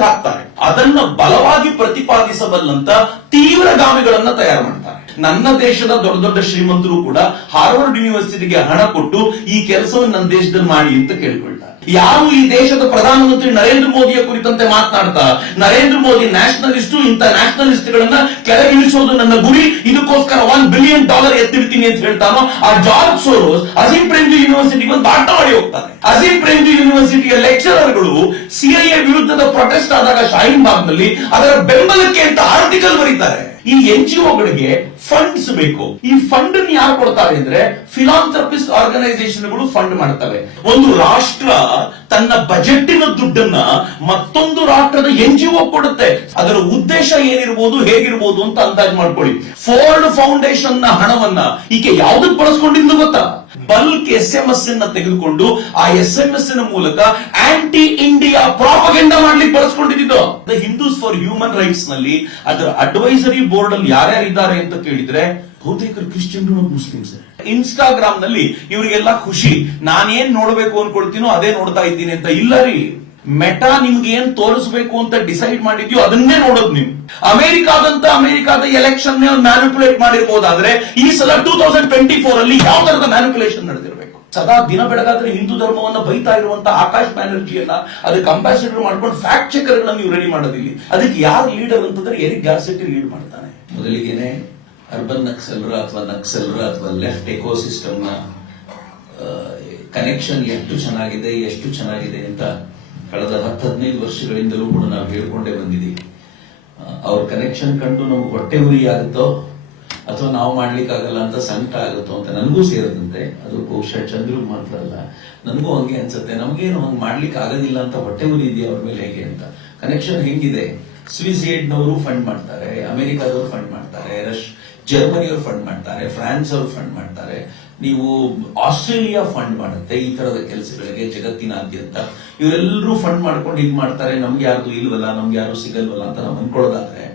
ಹುಟ್ಟಾಕ್ತಾರೆ. ಅದನ್ನ ಬಲವಾಗಿ ಪ್ರತಿಪಾದಿಸಬಲ್ಲಂತ ತೀವ್ರಗಾಮಿಗಳನ್ನ ತಯಾರು ಮಾಡ್ತಾರೆ. ನನ್ನ ದೇಶದ ದೊಡ್ಡ ದೊಡ್ಡ ಶ್ರೀಮಂತರು ಕೂಡ ಹಾರ್ವರ್ಡ್ ಯೂನಿವರ್ಸಿಟಿಗೆ ಹಣ ಕೊಟ್ಟು ಈ ಕೆಲಸವನ್ನು ನನ್ನ ದೇಶದಲ್ಲಿ ಮಾಡಿ ಅಂತ ಕೇಳ್ಕೊಳ್ತಾರೆ. ಯಾರು ಈ ದೇಶದ ಪ್ರಧಾನಮಂತ್ರಿ ನರೇಂದ್ರ ಮೋದಿಯ ಕುರಿತಂತೆ ಮಾತನಾಡ್ತಾ ನರೇಂದ್ರ ಮೋದಿ ನ್ಯಾಷನಲಿಸ್ಟ್, ಇಂಥ ನ್ಯಾಷನಲಿಸ್ಟ್ ಗಳನ್ನ ಕೆಳಗಿಳಿಸೋದು ನನ್ನ ಗುರಿ, ಇದಕ್ಕೋಸ್ಕರ $1 ಬಿಲಿಯನ್ ಎತ್ತಿಡ್ತೀನಿ ಅಂತ ಹೇಳ್ತಾನೋ, ಆ ಜಾರ್ಜ್ ಸೋರೋಸ್ ಅಜೀಂ ಪ್ರೇಮ್ಜಿ ಯೂನಿವರ್ಸಿಟಿಗೆ ಒಂದು ಆಟ ಮಾಡಿ ಹೋಗ್ತಾನೆ. ಅಜೀಂ ಪ್ರೇಮ್ಜಿ ಯೂನಿವರ್ಸಿಟಿಯ ಲೆಕ್ಚರರ್ಗಳು ಸಿಐಎ ವಿರುದ್ಧದ ಪ್ರೊಟೆಸ್ಟ್ ಆದಾಗ ಶಾಹೀನ್ ಬಾಗ್ ನಲ್ಲಿ ಅದರ ಬೆಂಬಲಕ್ಕೆ ಅಂತ ಆರ್ಟಿಕಲ್ ಬರೀತಾರೆ. ಈ NGOಗಳಿಗೆ ಫಂಡ್ಸ್ ಬೇಕು. ಈ ಫಂಡ್ ಯಾರು ಕೊಡ್ತಾರೆ ಅಂದ್ರೆ ಫಿಲಾಂಥ್ರಪಿಸ್ಟ್ ಆರ್ಗನೈಸೇಷನ್ಗಳು ಫಂಡ್ ಮಾಡ್ತವೆ. ಒಂದು ರಾಷ್ಟ್ರ ತನ್ನ ಬಜೆಟ್ಟಿನ ದುಡ್ಡನ್ನ ಮತ್ತೊಂದು ರಾಷ್ಟ್ರದ NGO ಕೊಡುತ್ತೆ. ಅದರ ಉದ್ದೇಶ ಏನಿರಬಹುದು, ಹೇಗಿರಬಹುದು ಅಂತ ಅಂದಾಜು ಮಾಡ್ಕೊಳ್ಳಿ. ಫೋರ್ಡ್ ಫೌಂಡೇಶನ್ ನ ಹಣವನ್ನ ಈಕೆ ಯಾವ್ದಕ್ಕೆ ಬಳಸ್ಕೊಂಡಿದ್ದು ಗೊತ್ತಾ? ಬಲ್ಕ್ SMS ಅನ್ನ ತೆಗೆದುಕೊಂಡು ಆ SMS ನ ಮೂಲಕ ಆಂಟಿ ಇಂಡಿಯಾ ಪ್ರಾಪಗಂಡ ಮಾಡ್ಲಿಕ್ಕೆ ಬಳಸ್ಕೊಂಡಿದ್ದು. The Hindus for human rights ನಲ್ಲಿ ಅದರ ಅಡ್ವೈಸರಿ ಬೋರ್ಡ್ ಅಲ್ಲಿ ಯಾರ್ಯಾರಿದ್ದಾರೆ ಅಂತ ಕೇಳಿದ್ರೆ ಬಹುತೇಕ ಕ್ರಿಶ್ಚಿಯನ್ರು ಮತ್ತು ಮುಸ್ಲಿಮ್ಸ್. ಇನ್ಸ್ಟಾಗ್ರಾಮ್ ನಲ್ಲಿ ಇವರಿಗೆಲ್ಲ ಖುಷಿ, ನಾನೇನ್ ನೋಡ್ಬೇಕು ಅನ್ಕೊಳ್ತೀನೋ ಅದೇ ನೋಡ್ತಾ ಇದ್ದೀನಿ ಅಂತ. ಇಲ್ಲ ರೀ, ಮೆಟಾ ನಿಮ್ಗೆ ಏನ್ ತೋರಿಸಬೇಕು ಅಂತ ಡಿಸೈಡ್ ಮಾಡಿದ್ಯೋ ಅದನ್ನೇ ನೋಡೋದು ನೀವು. ಅಮೆರಿಕಾದ ಎಲೆಕ್ಷನ್ ಮ್ಯಾನಿಪುಲೇಟ್ ಮಾಡಿರ್ಬೋದಾದ್ರೆ ಈ ಸಲ 2024 ಅಲ್ಲಿ ಯಾವ ತರದ ಮ್ಯಾನಿಪುಲೇಷನ್ ನಡೆದಿರಬೇಕು? ಸದಾ ದಿನ ಬೆಳಗಾದ್ರೆ ಹಿಂದೂ ಧರ್ಮವನ್ನ ಬೈತಾ ಇರುವಂತ ಆಕಾಶ್ ಬ್ಯಾನರ್ಜಿಯನ್ನ ಅದಕ್ಕೆ ಅಂಬಾಸಿಡರ್ ಮಾಡ್ಕೊಂಡು ಫ್ಯಾಕ್ಟ್ ಚೆಕರ್ ನೀವು ರೆಡಿ ಮಾಡೋದಿಲ್ಲ. ಅದಕ್ಕೆ ಯಾರು ಲೀಡರ್ ಅಂತಂದ್ರೆ ಎರಿಕ್ ಗ್ಯಾರ್ಸೆಟಿ ಲೀಡ್ ಮಾಡ್ತಾನೆ. ಮೊದಲಿಗೆನೆ ಅರ್ಬನ್ ನಕ್ಸಲರ ಅಥವಾ ಲೆಫ್ಟ್ ಎಕೋಸಿಸ್ಟಮ್ ನ ಕನೆಕ್ಷನ್ ಎಷ್ಟು ಚೆನ್ನಾಗಿದೆ ಅಂತ ಕಳೆದ 10-15 ವರ್ಷಗಳಿಂದಲೂ ಕೂಡ ನಾವು ಹೇಳ್ಕೊಂಡೇ ಬಂದಿದ್ದೀವಿ. ಅವ್ರ ಕನೆಕ್ಷನ್ ಕಂಡು ನಮ್ಗೆ ಹೊಟ್ಟೆ ಉರಿ ಆಗುತ್ತೋ ಅಥವಾ ನಾವು ಮಾಡ್ಲಿಕ್ಕಾಗಲ್ಲ ಅಂತ ಸಂಕಟ ಆಗುತ್ತೋ ಅಂತ ನನಗೂ ಸೇರದಂತೆ. ಅದು ಬಹುಶಃ ಚಂದ್ರು ಮಾತ್ರ ಅಲ್ಲ, ನನಗೂ ಹಂಗೆ ಅನ್ಸುತ್ತೆ. ನಮ್ಗೇನು ಹಂಗೆ ಮಾಡ್ಲಿಕ್ಕೆ ಆಗೋದಿಲ್ಲ ಅಂತ ಹೊಟ್ಟೆ ಉರಿ ಇದೆಯಾ ಅವ್ರ ಮೇಲೆ ಹೇಗೆ ಅಂತ. ಕನೆಕ್ಷನ್ ಹೆಂಗಿದೆ? ಸ್ವಿಸ್ ಏಡ್ನವರು ಫಂಡ್ ಮಾಡ್ತಾರೆ, ಅಮೆರಿಕಾದವರು ಫಂಡ್ ಮಾಡ್ತಾರೆ, ಜರ್ಮನಿಯವರು ಫಂಡ್ ಮಾಡ್ತಾರೆ, ಫ್ರಾನ್ಸ್ ಅವರು ಫಂಡ್ ಮಾಡ್ತಾರೆ, ನೀವು ಆಸ್ಟ್ರೇಲಿಯಾ ಫಂಡ್ ಮಾಡುತ್ತೆ ಈ ತರದ ಕೆಲಸಗಳಿಗೆ ಜಗತ್ತಿನಾದ್ಯಂತ. ಇವರೆಲ್ಲರೂ ಫಂಡ್ ಮಾಡ್ಕೊಂಡು ಇದ್ ಮಾಡ್ತಾರೆ. ನಮ್ಗೆ ಯಾರು ಇಲ್ವಲ್ಲ, ನಮ್ಗೆ ಯಾರು ಸಿಗಲ್ವಲ್ಲ ಅಂತ ನಾವು ಅನ್ಕೊಳ್ಳೋದಾದ್ರೆ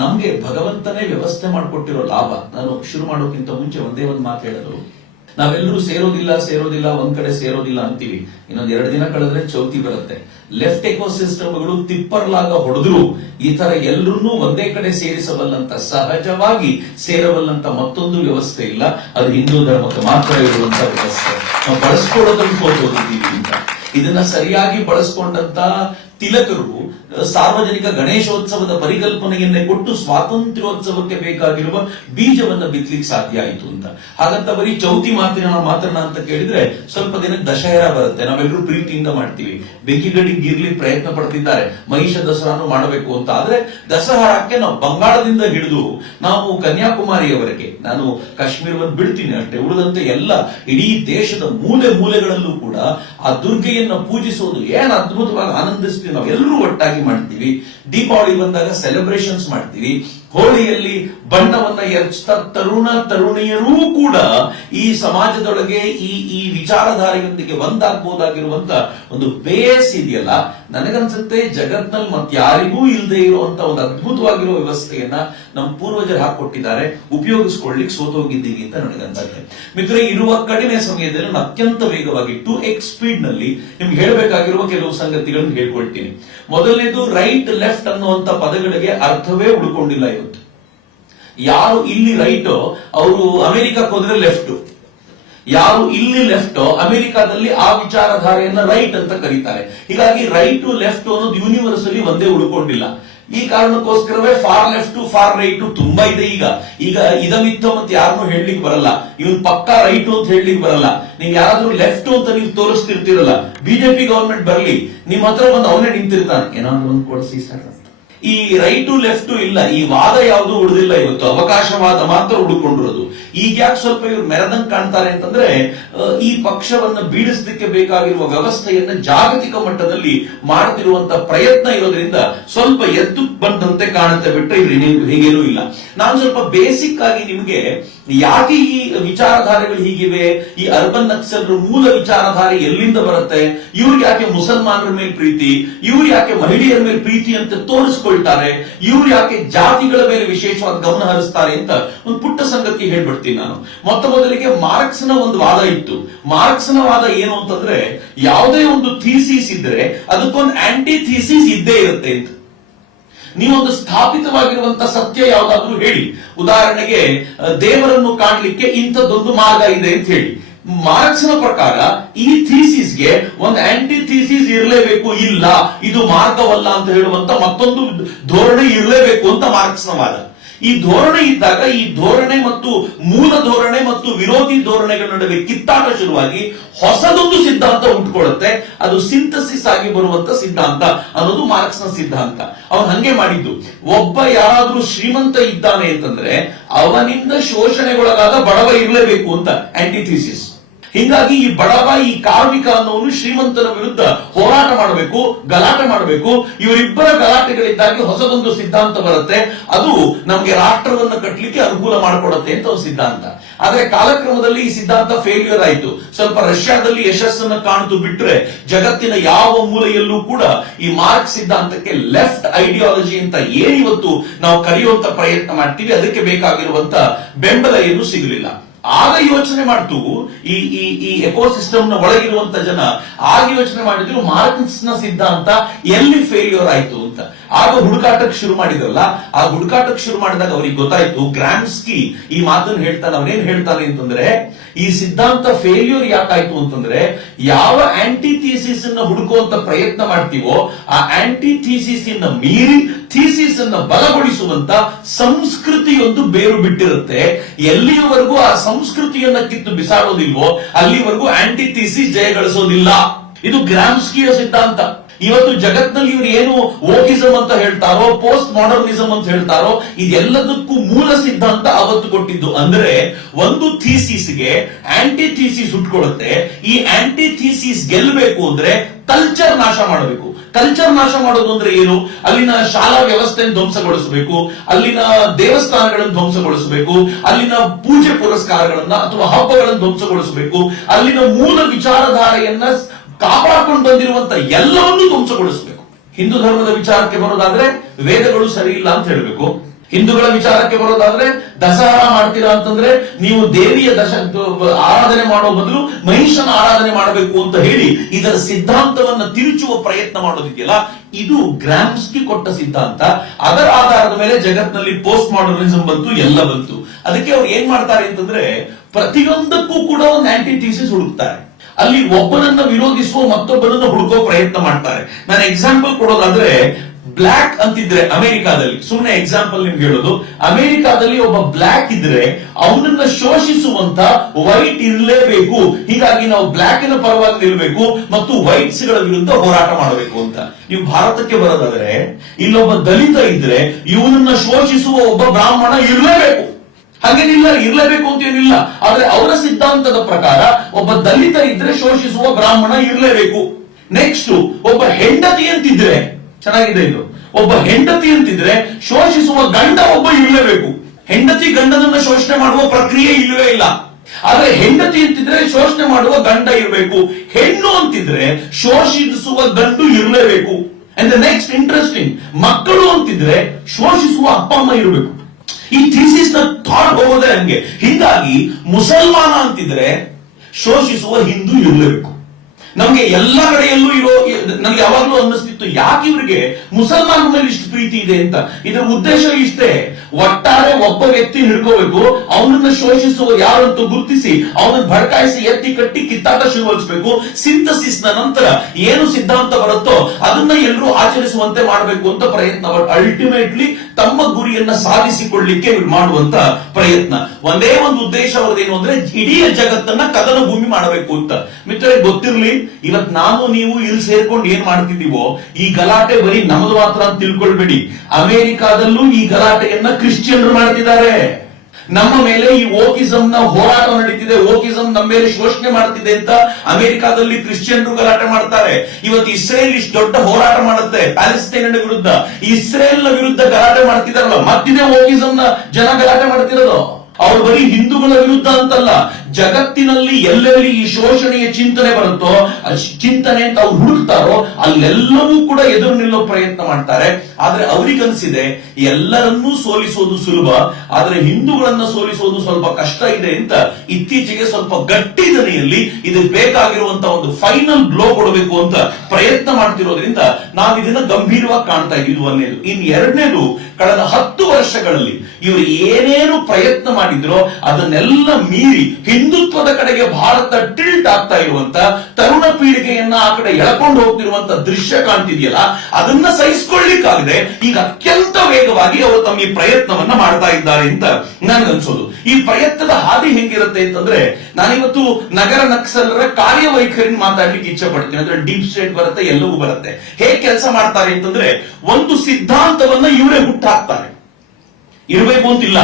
ನಮ್ಗೆ ಭಗವಂತನೇ ವ್ಯವಸ್ಥೆ ಮಾಡಿಕೊಟ್ಟಿರೋ ಲಾಭ. ನಾನು ಶುರು ಮಾಡೋಕ್ಕಿಂತ ಮುಂಚೆ ಒಂದೇ ಒಂದು ಮಾತು ಹೇಳೋದು, ನಾವೆಲ್ಲರೂ ಸೇರೋದಿಲ್ಲ ಒಂದ್ ಕಡೆ ಸೇರೋದಿಲ್ಲ ಅಂತೀವಿ. ಇನ್ನೊಂದ್ 2 ದಿನ ಕಳೆದ್ರೆ ಚೌತಿ ಬರುತ್ತೆ. ಲೆಫ್ಟ್ ಎಕೋಸಿಸ್ಟಮ್ಗಳು ತಿಪ್ಪರ್ಲಾಗ ಹೊಡೆದ್ರು ಈ ತರ ಎಲ್ಲರನ್ನೂ ಒಂದೇ ಕಡೆ ಸೇರಿಸಬಲ್ಲಂತ, ಸಹಜವಾಗಿ ಸೇರಬಲ್ಲಂತ ಮತ್ತೊಂದು ವ್ಯವಸ್ಥೆ ಇಲ್ಲ. ಅದು ಹಿಂದೂ ಧರ್ಮಕ್ಕೆ ಮಾತ್ರ ಇರುವಂತ ವ್ಯವಸ್ಥೆ. ನಾವು ಬಳಸ್ಕೊಳ್ಳೋದನ್ನು ಹೋಗಿದ್ದೀವಿ ಅಂತ. ಇದನ್ನ ಸರಿಯಾಗಿ ಬಳಸ್ಕೊಂಡಂತ ತಿಲಕರು ಸಾರ್ವಜನಿಕ ಗಣೇಶೋತ್ಸವದ ಪರಿಕಲ್ಪನೆಯನ್ನೇ ಕೊಟ್ಟು ಸ್ವಾತಂತ್ರ್ಯೋತ್ಸವಕ್ಕೆ ಬೇಕಾಗಿರುವ ಬೀಜವನ್ನ ಬಿತ್ತಲಿಕ್ಕೆ ಸಾಧ್ಯ ಆಯಿತು ಅಂತ. ಹಾಗಂತ ಬರೀ ಚೌತಿ ಮಾತನ್ನ ಅಂತ ಕೇಳಿದ್ರೆ ಸ್ವಲ್ಪ ದಿನಕ್ಕೆ ದಶಹರಾ ಬರುತ್ತೆ. ನಾವೆಲ್ಲರೂ ಪ್ರೀತಿಯಿಂದ ಮಾಡ್ತೀವಿ. ಬೆಂಕಿಗಡಿಗೆ ಗಿರ್ಲಿಕ್ಕೆ ಪ್ರಯತ್ನ ಪಡ್ತಿದ್ದಾರೆ, ಮಹಿಷ ದಸರಾನು ಮಾಡಬೇಕು ಅಂತ. ಆದ್ರೆ ದಸಹರಾಕ್ಕೆ ನಾವು ಬಂಗಾಳದಿಂದ ಹಿಡಿದು ನಾವು ಕನ್ಯಾಕುಮಾರಿಯವರೆಗೆ, ನಾನು ಕಾಶ್ಮೀರವನ್ನು ಬಿಡ್ತೀನಿ ಅಷ್ಟೇ, ಉಳಿದಂತೆ ಎಲ್ಲ ಇಡೀ ದೇಶದ ಮೂಲೆ ಮೂಲೆಗಳಲ್ಲೂ ಕೂಡ ಆ ದುರ್ಗೆಯನ್ನ ಪೂಜಿಸೋದು ಏನ್ ಅದ್ಭುತವಾಗಿ ಆನಂದಿಸ್ತೀವಿ. ನಾವೆಲ್ಲರೂ ಒಟ್ಟಾಗಿ ಮಾಡ್ತೀವಿ. ದೀಪಾವಳಿ ಬಂದಾಗ ಸೆಲೆಬ್ರೇಷನ್ಸ್ ಮಾಡ್ತೀವಿ. ಹೋಳಿಯಲ್ಲಿ ಬಣ್ಣವನ್ನ ಎರಚ್ತಾ ತರುಣಿಯರೂ ಕೂಡ ಈ ಸಮಾಜದೊಳಗೆ ಈ ವಿಚಾರಧಾರೆಯೊಂದಿಗೆ ಒಂದಾಗಬಹುದಾಗಿರುವಂತ ಒಂದು ಬೇಸ್ ಇದೆಯಲ್ಲ, ನನಗನ್ಸುತ್ತೆ ಜಗತ್ನಲ್ಲಿ ಮತ್ತಾರಿಗೂ ಇಲ್ಲದೆ ಇರುವಂತ ಒಂದು ಅದ್ಭುತವಾಗಿರುವ ವ್ಯವಸ್ಥೆಯನ್ನ ನಮ್ಮ ಪೂರ್ವಜರು ಹಾಕೊಟ್ಟಿದ್ದಾರೆ. ಉಪಯೋಗಿಸ್ಕೊಳ್ಳಿಕ್ಕೆ ಸೋತೋಗಿದ್ದೀವಿ ಅಂತ ನನಗನ್ಸುತ್ತೆ. ಮಿತ್ರರೇ, ಇರುವ ಕಡಿಮೆ ಸಮಯದಲ್ಲಿ ನಾನು ಅತ್ಯಂತ ವೇಗವಾಗಿ 2x ಸ್ಪೀಡ್ ನಲ್ಲಿ ನಿಮ್ಗೆ ಹೇಳಬೇಕಾಗಿರುವ ಕೆಲವು ಸಂಗತಿಗಳನ್ನು ಹೇಳ್ಕೊಳ್ತೀನಿ. ಮೊದಲನೇದು, ರೈಟ್ ಲೆಫ್ಟ್ ಅನ್ನುವಂತ ಪದಗಳಿಗೆ ಅರ್ಥವೇ ಉಳ್ಕೊಂಡಿಲ್ಲ ಇವತ್ತು. ಯಾರು ಇಲ್ಲಿ ರೈಟೋ ಅವರು ಅಮೆರಿಕಕ್ಕೆ ಹೋದ್ರೆ ಲೆಫ್ಟ್, ಯಾರು ಇಲ್ಲಿ ಲೆಫ್ಟ್ ಅಮೆರಿಕಾದಲ್ಲಿ ಆ ವಿಚಾರಧಾರೆಯನ್ನ ರೈಟ್ ಅಂತ ಕರೀತಾರೆ. ಹೀಗಾಗಿ ರೈಟ್ ಲೆಫ್ಟ್ ಅನ್ನೋದು ಯೂನಿವರ್ಸಲಿ ಒಂದೇ ಉಳ್ಕೊಂಡಿಲ್ಲ. ಈ ಕಾರಣಕ್ಕೋಸ್ಕರವೇ ಫಾರ್ ಲೆಫ್ಟ್ ಫಾರ್ ರೈಟ್ ತುಂಬಾ ಇದೆ. ಈಗ ಇದಮಿತ್ತ ಮತ್ತೆ ಯಾರನ್ನೂ ಹೇಳಲಿಕ್ಕೆ ಬರಲ್ಲ, ಇವನ್ ಪಕ್ಕಾ ರೈಟ್ ಅಂತ ಹೇಳಲಿಕ್ಕೆ ಬರಲ್ಲ. ನೀವ್ ಯಾರಾದ್ರೂ ಲೆಫ್ಟ್ ಅಂತ ನೀವು ತೋರಿಸ್ತಿರ್ತಿರಲ್ಲ, ಬಿಜೆಪಿ ಗವರ್ಮೆಂಟ್ ಬರ್ಲಿ ನಿಮ್ ಹತ್ರ ಬಂದು ಅವನೇ ನಿಂತಿರ್ತಾನೆ, ಏನಾದ್ರು ಒಂದು ಕೊಡಿಸಿ ಸರ್. ಈ ರೈಟು ಲೆಫ್ಟ್ ಇಲ್ಲ, ಈ ವಾದ ಯಾವುದು ಉಳಿದಿಲ್ಲ ಇವತ್ತು, ಅವಕಾಶವಾದ ಮಾತ್ರ ಉಳ್ಕೊಂಡಿರೋದು. ಈಗ ಯಾಕೆ ಸ್ವಲ್ಪ ಇವ್ರು ಮೆರೆದಂಗ್ ಕಾಣ್ತಾರೆ ಅಂತಂದ್ರೆ ಈ ಪಕ್ಷವನ್ನ ಬೀಳಿಸಲಿಕ್ಕೆ ಬೇಕಾಗಿರುವ ವ್ಯವಸ್ಥೆಯನ್ನ ಜಾಗತಿಕ ಮಟ್ಟದಲ್ಲಿ ಮಾಡ್ತಿರುವಂತ ಪ್ರಯತ್ನ ಇರೋದ್ರಿಂದ ಸ್ವಲ್ಪ ಎದ್ದು ಬಂದಂತೆ ಕಾಣುತ್ತೆ ಬಿಟ್ರೆ ಇವ್ರು ಹೀಗೇನೂ ಇಲ್ಲ. ನಾನು ಸ್ವಲ್ಪ ಬೇಸಿಕ್ ಆಗಿ ನಿಮ್ಗೆ ಯಾಕೆ ಈ ವಿಚಾರಧಾರೆಗಳು ಹೀಗಿವೆ? ಈ ಅರ್ಬನ್ ನಕ್ಸಲರ ಮೂಲ ವಿಚಾರಧಾರೆ ಎಲ್ಲಿಂದ ಬರುತ್ತೆ? ಇವ್ರಿಗೆ ಯಾಕೆ ಮುಸಲ್ಮಾನರ ಮೇಲೆ ಪ್ರೀತಿ, ಇವ್ರು ಯಾಕೆ ಮಹಿಳೆಯರ ಮೇಲೆ ಪ್ರೀತಿ ಅಂತ ತೋರಿಸ್ಕೊಳ್ತಾರೆ, ಇವ್ರು ಯಾಕೆ ಜಾತಿಗಳ ಮೇಲೆ ವಿಶೇಷವಾದ ಗಮನ ಹರಿಸ್ತಾರೆ ಅಂತ ಒಂದು ಪುಟ್ಟ ಸಂಗತಿ ಹೇಳ್ಬಿಡ್ತೀನಿ ನಾನು. ಮೊದಲಿಗೆ ಮಾರ್ಕ್ಸ್ನ ಒಂದು ವಾದ ಇತ್ತು. ಮಾರ್ಕ್ಸ್ನ ವಾದ ಏನು ಅಂತಂದ್ರೆ, ಯಾವುದೇ ಒಂದು ಥೀಸಿಸ್ ಇದ್ರೆ ಅದಕ್ಕೊಂದು ಆಂಟಿ ಥೀಸಿಸ್ ಇದ್ದೇ ಇರುತ್ತೆ ಅಂತ. ನೀವೊಂದು ಸ್ಥಾಪಿತವಾಗಿರುವಂತಹ ಸತ್ಯ ಯಾವ್ದಾದ್ರೂ ಹೇಳಿ, ಉದಾಹರಣೆಗೆ ದೇವರನ್ನು ಕಾಣಲಿಕ್ಕೆ ಇಂಥದ್ದೊಂದು ಮಾರ್ಗ ಇದೆ ಅಂತ ಹೇಳಿ, ಮಾರ್ಕ್ಸ್ನ ಪ್ರಕಾರ ಈ ಥೀಸಿಸ್ಗೆ ಒಂದು ಆಂಟಿ ಥೀಸಿಸ್ ಇರಲೇಬೇಕು, ಇಲ್ಲ ಇದು ಮಾರ್ಗವಲ್ಲ ಅಂತ ಹೇಳುವಂತ ಮತ್ತೊಂದು ಧೋರಣೆ ಇರಲೇಬೇಕು ಅಂತ ಮಾರ್ಕ್ಸ್ನ ವಾದ. ಈ ಧೋರಣೆ ಇದ್ದಾಗ ಈ ಧೋರಣೆ ಮತ್ತು ಮೂಲ ಧೋರಣೆ ಮತ್ತು ವಿರೋಧಿ ಧೋರಣೆಗಳ ನಡುವೆ ಕಿತ್ತಾಟ ಶುರುವಾಗಿ ಹೊಸದೊಂದು ಸಿದ್ಧಾಂತ ಉಂಟುಕೊಳ್ಳುತ್ತೆ. ಅದು ಸಿಂಥಸಿಸ್ ಆಗಿ ಬರುವಂತ ಸಿದ್ಧಾಂತ ಅನ್ನೋದು ಮಾರ್ಕ್ಸ್ನ ಸಿದ್ಧಾಂತ. ಅವನು ಹಂಗೆ ಮಾಡಿದ್ದು. ಒಬ್ಬ ಯಾರಾದ್ರೂ ಶ್ರೀಮಂತ ಇದ್ದಾನೆ ಅಂತಂದ್ರೆ ಅವನಿಂದ ಶೋಷಣೆಗೊಳಗಾದ ಬಡವ ಇರಲೇಬೇಕು ಅಂತ ಆಂಟಿಥೀಸಿಸ್. ಹೀಗಾಗಿ ಈ ಬಡವ, ಈ ಕಾರ್ಮಿಕ ಅನ್ನೋನು ಶ್ರೀಮಂತನ ವಿರುದ್ಧ ಹೋರಾಟ ಮಾಡಬೇಕು, ಗಲಾಟೆ ಮಾಡಬೇಕು. ಇವರಿಬ್ಬರ ಗಲಾಟೆಗಳಿದ್ದಾಗಿ ಹೊಸದೊಂದು ಸಿದ್ಧಾಂತ ಬರುತ್ತೆ. ಅದು ನಮಗೆ ರಾಷ್ಟ್ರವನ್ನು ಕಟ್ಟಲಿಕ್ಕೆ ಅನುಕೂಲ ಮಾಡಿಕೊಡುತ್ತೆ ಅಂತ ಒಂದು ಸಿದ್ಧಾಂತ. ಆದ್ರೆ ಕಾಲಕ್ರಮದಲ್ಲಿ ಈ ಸಿದ್ಧಾಂತ ಫೇಲ್ಯೂರ್ ಆಯಿತು. ಸ್ವಲ್ಪ ರಷ್ಯಾದಲ್ಲಿ ಯಶಸ್ಸನ್ನು ಕಾಣುದು ಬಿಟ್ರೆ ಜಗತ್ತಿನ ಯಾವ ಮೂಲೆಯಲ್ಲೂ ಕೂಡ ಈ ಮಾರ್ಕ್ಸ್ ಸಿದ್ಧಾಂತಕ್ಕೆ ಲೆಫ್ಟ್ ಐಡಿಯಾಲಜಿ ಅಂತ ಏನಿವತ್ತು ನಾವು ಕರೆಯುವಂತ ಪ್ರಯತ್ನ ಮಾಡ್ತೀವಿ ಅದಕ್ಕೆ ಬೇಕಾಗಿರುವಂತ ಬೆಂಬಲ ಏನು ಸಿಗಲಿಲ್ಲ. ಆಗ ಯೋಚನೆ ಮಾಡ್ತು ಈ ಎಕೋಸಿಸ್ಟಮ್ ನ ಒಳಗಿರುವಂತ ಜನ, ಆಗ ಯೋಚನೆ ಮಾಡಿದ್ರು ಮಾರ್ಕ್ಸ್ನ ಸಿದ್ಧಾಂತ ಎಲ್ಲಿ ಫೇಲ್ಯೂರ್ ಆಯ್ತು ಅಂತ. ಆಗ ಹುಡುಕಾಟಕ್ಕೆ ಶುರು ಮಾಡಿದ್ರಲ್ಲ, ಆ ಹುಡುಕಾಟಕ್ಕೆ ಶುರು ಮಾಡಿದಾಗ ಅವ್ರಿಗೆ ಗೊತ್ತಾಯ್ತು, ಗ್ರಾಮ್ಸ್ಕಿ ಈ ಮಾತನ್ನು ಹೇಳ್ತಾನೆ. ಅವನೇನ್ ಹೇಳ್ತಾನೆ ಅಂತಂದ್ರೆ, ಈ ಸಿದ್ಧಾಂತ ಫೇಲ್ಯೂರ್ ಯಾಕಾಯ್ತು ಅಂತಂದ್ರೆ, ಯಾವ ಆಂಟಿ ಥೀಸಿಸ್ ಅನ್ನ ಹುಡುಕುವಂತ ಪ್ರಯತ್ನ ಮಾಡ್ತೀವೋ ಆ ಆಂಟಿ ಥೀಸಿಸ್ ಅನ್ನ ಮೀರಿ ಥೀಸಿಸ್ ಅನ್ನ ಬಲಗೊಳಿಸುವಂತ ಸಂಸ್ಕೃತಿಯೊಂದು ಬೇರು ಬಿಟ್ಟಿರುತ್ತೆ. ಎಲ್ಲಿಯವರೆಗೂ ಆ ಸಂಸ್ಕೃತಿಯನ್ನ ಕಿತ್ತು ಬಿಸಾಡೋದಿಲ್ವೋ ಅಲ್ಲಿವರೆಗೂ ಆಂಟಿ ಥೀಸಿಸ್ ಜಯಗಳಿಸೋದಿಲ್ಲ. ಇದು ಗ್ರಾಮ್ಸ್ಕಿಯ ಸಿದ್ಧಾಂತ. ಇವತ್ತು ಜಗತ್ನಲ್ಲಿ ಇವರು ಏನು ವೋಕಿಸಂ ಅಂತ ಹೇಳ್ತಾರೋ, ಪೋಸ್ಟ್ ಮಾಡರ್ನಿಸಂ ಅಂತ ಹೇಳ್ತಾರೋ, ಇದೆಲ್ಲದಕ್ಕೂ ಮೂಲ ಸಿದ್ಧಾಂತ ಅವತ್ತು ಕೊಟ್ಟಿದ್ದು. ಅಂದ್ರೆ ಒಂದು ಥೀಸಿಸ್ಗೆ ಆಂಟಿ ಥೀಸಿಸ್ ಹುಟ್ಕೊಳ್ಳುತ್ತೆ. ಈ ಆಂಟಿ ಥೀಸಿಸ್ ಗೆಲ್ಲಬೇಕು ಅಂದ್ರೆ ಕಲ್ಚರ್ ನಾಶ ಮಾಡಬೇಕು. ಕಲ್ಚರ್ ನಾಶ ಮಾಡೋದು ಅಂದ್ರೆ ಏನು? ಅಲ್ಲಿನ ಶಾಲಾ ವ್ಯವಸ್ಥೆಯನ್ನು ಧ್ವಂಸಗೊಳಿಸಬೇಕು, ಅಲ್ಲಿನ ದೇವಸ್ಥಾನಗಳನ್ನು ಧ್ವಂಸಗೊಳಿಸಬೇಕು, ಅಲ್ಲಿನ ಪೂಜೆ ಪುರಸ್ಕಾರಗಳನ್ನ ಅಥವಾ ಹಬ್ಬಗಳನ್ನು ಧ್ವಂಸಗೊಳಿಸಬೇಕು, ಅಲ್ಲಿನ ಮೂಲ ವಿಚಾರಧಾರೆಯನ್ನ ಕಾಪಾಡಿಕೊಂಡು ಬಂದಿರುವಂತ ಎಲ್ಲವನ್ನೂ ಧ್ವಂಸಗೊಳಿಸಬೇಕು. ಹಿಂದೂ ಧರ್ಮದ ವಿಚಾರಕ್ಕೆ ಬರೋದಾದ್ರೆ ವೇದಗಳು ಸರಿ ಇಲ್ಲ ಅಂತ ಹೇಳಬೇಕು. ಹಿಂದೂಗಳ ವಿಚಾರಕ್ಕೆ ಬರೋದಾದ್ರೆ ದಸರಾ ಮಾಡ್ತೀರಾ ಅಂತಂದ್ರೆ ನೀವು ದೇವಿಯ ಆರಾಧನೆ ಮಾಡೋ ಬದಲು ಮಹಿಷನ ಆರಾಧನೆ ಮಾಡಬೇಕು ಅಂತ ಹೇಳಿ ಇದರ ಸಿದ್ಧಾಂತವನ್ನ ತಿರುಚುವ ಪ್ರಯತ್ನ ಮಾಡೋದಿದೆಯಲ್ಲ, ಇದು ಗ್ರಾಮ್ಸ್ಕಿ ಕೊಟ್ಟ ಸಿದ್ಧಾಂತ. ಅದರ ಆಧಾರದ ಮೇಲೆ ಜಗತ್ನಲ್ಲಿ ಪೋಸ್ಟ್ ಮಾಡರ್ನಿಸಂ ಬಂತು, ಎಲ್ಲ ಬಂತು. ಅದಕ್ಕೆ ಅವ್ರು ಏನ್ ಮಾಡ್ತಾರೆ ಅಂತಂದ್ರೆ ಪ್ರತಿಯೊಂದಕ್ಕೂ ಕೂಡ ಒಂದು ಆಂಟಿ ಥೀಸಿಸ್ ಹುಡುಕ್ತಾರೆ. ಅಲ್ಲಿ ಒಬ್ಬನನ್ನ ವಿರೋಧಿಸುವ ಮತ್ತೊಬ್ಬನನ್ನ ಹುಡುಕೋ ಪ್ರಯತ್ನ ಮಾಡ್ತಾರೆ. ನಾನು ಎಕ್ಸಾಂಪಲ್ ಕೊಡೋದಾದ್ರೆ, ಬ್ಲಾಕ್ ಅಂತಿದ್ರೆ ಅಮೆರಿಕಾದಲ್ಲಿ, ಸುಮ್ಮನೆ ಎಕ್ಸಾಂಪಲ್ ನಿಮ್ಗೆ ಹೇಳೋದು, ಅಮೆರಿಕಾದಲ್ಲಿ ಒಬ್ಬ ಬ್ಲಾಕ್ ಇದ್ರೆ ಅವನನ್ನ ಶೋಷಿಸುವಂತ ವೈಟ್ ಇರಲೇಬೇಕು. ಹೀಗಾಗಿ ನಾವು ಬ್ಲಾಕಿನ ಪರವಾಗಿ ನಿಲ್ಬೇಕು ಮತ್ತು ವೈಟ್ಸ್ ಗಳ ವಿರುದ್ಧ ಹೋರಾಟ ಮಾಡಬೇಕು ಅಂತ. ನೀವು ಭಾರತಕ್ಕೆ ಬರೋದಾದ್ರೆ, ಇಲ್ಲೊಬ್ಬ ದಲಿತ ಇದ್ರೆ ಇವನನ್ನ ಶೋಷಿಸುವ ಒಬ್ಬ ಬ್ರಾಹ್ಮಣ ಇರಲೇಬೇಕು. ಹಾಗೇನಿಲ್ಲ, ಇರಲೇಬೇಕು ಅಂತ ಏನಿಲ್ಲ. ಆದ್ರೆ ಅವರ ಸಿದ್ಧಾಂತದ ಪ್ರಕಾರ ಒಬ್ಬ ದಲಿತ ಇದ್ರೆ ಶೋಷಿಸುವ ಬ್ರಾಹ್ಮಣ ಇರಲೇಬೇಕು. ನೆಕ್ಸ್ಟ್, ಒಬ್ಬ ಹೆಂಡತಿ ಅಂತಿದ್ರೆ, ಚೆನ್ನಾಗಿದೆ ಇದು, ಒಬ್ಬ ಹೆಂಡತಿ ಅಂತಿದ್ರೆ ಶೋಷಿಸುವ ಗಂಡ ಒಬ್ಬ ಇರಲೇಬೇಕು. ಹೆಂಡತಿ ಗಂಡನನ್ನ ಶೋಷಣೆ ಮಾಡುವ ಪ್ರಕ್ರಿಯೆ ಇಲ್ಲವೇ ಇಲ್ಲ. ಆದ್ರೆ ಹೆಂಡತಿ ಅಂತಿದ್ರೆ ಶೋಷಣೆ ಮಾಡುವ ಗಂಡ ಇರಬೇಕು. ಹೆಣ್ಣು ಅಂತಿದ್ರೆ ಶೋಷಿಸುವ ಗಂಡು ಇರಲೇಬೇಕು. ಅಂಡ್ ನೆಕ್ಸ್ಟ್ ಇಂಟ್ರೆಸ್ಟಿಂಗ್, ಮಕ್ಕಳು ಅಂತಿದ್ರೆ ಶೋಷಿಸುವ ಅಪ್ಪ ಅಮ್ಮ ಇರಬೇಕು. ಈ ಥೀಸಿಸ್ ನ ಥಾಟ್ ಹೋಗೋದೇ ಹಂಗೆ. ಹೀಗಾಗಿ ಮುಸಲ್ಮಾನ ಅಂತಿದ್ರೆ ಶೋಷಿಸುವ ಹಿಂದೂ ಇರಲೇಬೇಕು. ನಮ್ಗೆ ಎಲ್ಲ ಕಡೆಯಲ್ಲೂ ಇರೋ, ನನ್ಗೆ ಯಾವಾಗ್ಲೂ ಅನ್ನಿಸ್ತಿತ್ತು, ಯಾಕೆ ಇವರಿಗೆ ಮುಸಲ್ಮಾನ ಮೇಲೆ ಇಷ್ಟು ಪ್ರೀತಿ ಇದೆ ಅಂತ. ಇದರ ಉದ್ದೇಶ ಇಷ್ಟೇ, ಒಟ್ಟಾರೆ ಒಬ್ಬ ವ್ಯಕ್ತಿ ಹಿಡ್ಕೋಬೇಕು, ಅವನನ್ನ ಶೋಷಿಸುವ ಯಾರಂತೂ ಗುರುತಿಸಿ ಅವನನ್ನ ಭಡಕಾಯಿಸಿ ಎತ್ತಿ ಕಟ್ಟಿ ಕಿತ್ತಾಟ ಶುರುಗೊಳಿಸಬೇಕು. ಸಿಂಥಸಿಸ್ ನ ನಂತರ ಏನು ಸಿದ್ಧಾಂತ ಬರುತ್ತೋ ಅದನ್ನ ಎಲ್ಲರೂ ಆಚರಿಸುವಂತೆ ಮಾಡಬೇಕು ಅಂತ ಪ್ರಯತ್ನ. ಅಲ್ಟಿಮೇಟ್ಲಿ ತಮ್ಮ ಗುರಿಯನ್ನ ಸಾಧಿಸಿಕೊಳ್ಳಿಕ್ಕೆ ಮಾಡುವಂತ ಪ್ರಯತ್ನ. ಒಂದೇ ಒಂದು ಉದ್ದೇಶ ಅವ್ರದ್ದೇನು ಅಂದ್ರೆ ಇಡೀ ಜಗತ್ತನ್ನ ಕದನ ಭೂಮಿ ಮಾಡಬೇಕು ಅಂತ. ಮಿತ್ರರಿಗೆ ಗೊತ್ತಿರ್ಲಿ, ಇವತ್ ನಾನು ನೀವು ಇಲ್ಲಿ ಸೇರ್ಕೊಂಡು ಏನ್ ಮಾಡ್ತಿದ್ದೀವೋ ಈ ಗಲಾಟೆ ಬರೀ ನಮ್ಮದು ಮಾತ್ರ ಅಂತ ತಿಳ್ಕೊಳ್ಬೇಡಿ. ಅಮೆರಿಕಾದಲ್ಲೂ ಈ ಗಲಾಟೆಯನ್ನ ಕ್ರಿಶ್ಚಿಯನ್ರು ಮಾಡ್ತಿದ್ದಾರೆ. ನಮ್ಮ ಮೇಲೆ ಈ ವೋಕಿಸಂ ನ ಹೋರಾಟ ನಡೀತಿದೆ, ವೋಕಿಸಂ ನಮ್ಮ ಮೇಲೆ ಶೋಷಣೆ ಮಾಡ್ತಿದೆ ಅಂತ ಅಮೆರಿಕಾದಲ್ಲಿ ಕ್ರಿಶ್ಚಿಯನ್ರು ಗಲಾಟೆ ಮಾಡ್ತಾರೆ. ಇವತ್ತು ಇಸ್ರೇಲ್ ಇಷ್ಟು ದೊಡ್ಡ ಹೋರಾಟ ಮಾಡುತ್ತೆ ಪ್ಯಾಲೆಸ್ತೈನ್ ವಿರುದ್ಧ, ಇಸ್ರೇಲ್ ನ ವಿರುದ್ಧ ಗಲಾಟೆ ಮಾಡ್ತಿದಾರಲ್ಲ, ಮತ್ತಿದೆ ವೋಕಿಸಂ ನ ಜನ ಗಲಾಟೆ ಮಾಡ್ತಿರೋದು. ಅವ್ರು ಬರೀ ಹಿಂದೂಗಳ ವಿರುದ್ಧ ಅಂತಲ್ಲ, ಜಗತ್ತಿನಲ್ಲಿ ಎಲ್ಲೆಲ್ಲಿ ಈ ಶೋಷಣೆಯ ಚಿಂತನೆ ಬರುತ್ತೋ, ಚಿಂತನೆ ಅಂತ ಅವ್ರು ಹುಡುಕ್ತಾರೋ ಅಲ್ಲೆಲ್ಲವೂ ಕೂಡ ಎದುರು ನಿಲ್ಲೋ ಪ್ರಯತ್ನ ಮಾಡ್ತಾರೆ. ಆದ್ರೆ ಅವರಿಗನ್ಸಿದೆ ಎಲ್ಲರನ್ನೂ ಸೋಲಿಸೋದು ಸುಲಭ, ಆದ್ರೆ ಹಿಂದೂಗಳನ್ನ ಸೋಲಿಸೋದು ಸ್ವಲ್ಪ ಕಷ್ಟ ಇದೆ ಅಂತ ಇತ್ತೀಚೆಗೆ ಸ್ವಲ್ಪ ಗಟ್ಟಿ ದನಿಯಲ್ಲಿ ಇದು ಬೇಕಾಗಿರುವಂತ ಒಂದು ಫೈನಲ್ ಬ್ಲೋ ಕೊಡಬೇಕು ಅಂತ ಪ್ರಯತ್ನ ಮಾಡ್ತಿರೋದ್ರಿಂದ ನಾವು ಇದನ್ನ ಗಂಭೀರವಾಗಿ ಕಾಣ್ತಾ ಇದೀವಿ. ಒಂದನೇದು. ಇನ್ ಎರಡನೇದು, ಕಳೆದ 10 ವರ್ಷಗಳಲ್ಲಿ ಇವರು ಏನೇನು ಪ್ರಯತ್ನ ಮಾಡಿದ್ರೋ ಅದನ್ನೆಲ್ಲ ಮೀರಿ ಹಿಂದುತ್ವದ ಕಡೆಗೆ ಭಾರತ ಟಿಲ್ಟ್ ಆಗ್ತಾ ಇರುವಂತ, ತರುಣ ಪೀಳಿಗೆಯನ್ನ ಆ ಕಡೆ ಎಳ್ಕೊಂಡು ಹೋಗ್ತಿರುವಂತ ದೃಶ್ಯ ಕಾಣ್ತಿದೆಯಲ್ಲ, ಅದನ್ನ ಸಹಿಸಿಕೊಳ್ಳಿಕ್ಕಾಗದೆ ಈಗ ಅತ್ಯಂತ ವೇಗವಾಗಿ ಅವರು ತಮ್ಮ ಈ ಪ್ರಯತ್ನವನ್ನ ಮಾಡ್ತಾ ಇದ್ದಾರೆ ಅಂತ ನನ್ಗನ್ಸೋದು. ಈ ಪ್ರಯತ್ನದ ಹಾದಿ ಹೆಂಗಿರುತ್ತೆ ಅಂತಂದ್ರೆ, ನಾನಿವತ್ತು ನಗರ ನಕ್ಸಲರ ಕಾರ್ಯವೈಖರಿ ಮಾತಾಡ್ಲಿಕ್ಕೆ ಇಚ್ಛೆ ಪಡ್ತೀನಿ. ಅಂದ್ರೆ ಡೀಪ್ ಸ್ಟೇಟ್ ಬರುತ್ತೆ, ಎಲ್ಲವೂ ಬರುತ್ತೆ. ಹೇಗೆ ಕೆಲಸ ಮಾಡ್ತಾರೆ ಅಂತಂದ್ರೆ, ಒಂದು ಸಿದ್ಧಾಂತವನ್ನ ಇವರೇ ಹುಟ್ಟಾಕ್ತಾರೆ. ಇರಬೇಕು ಅಂತಿಲ್ಲ,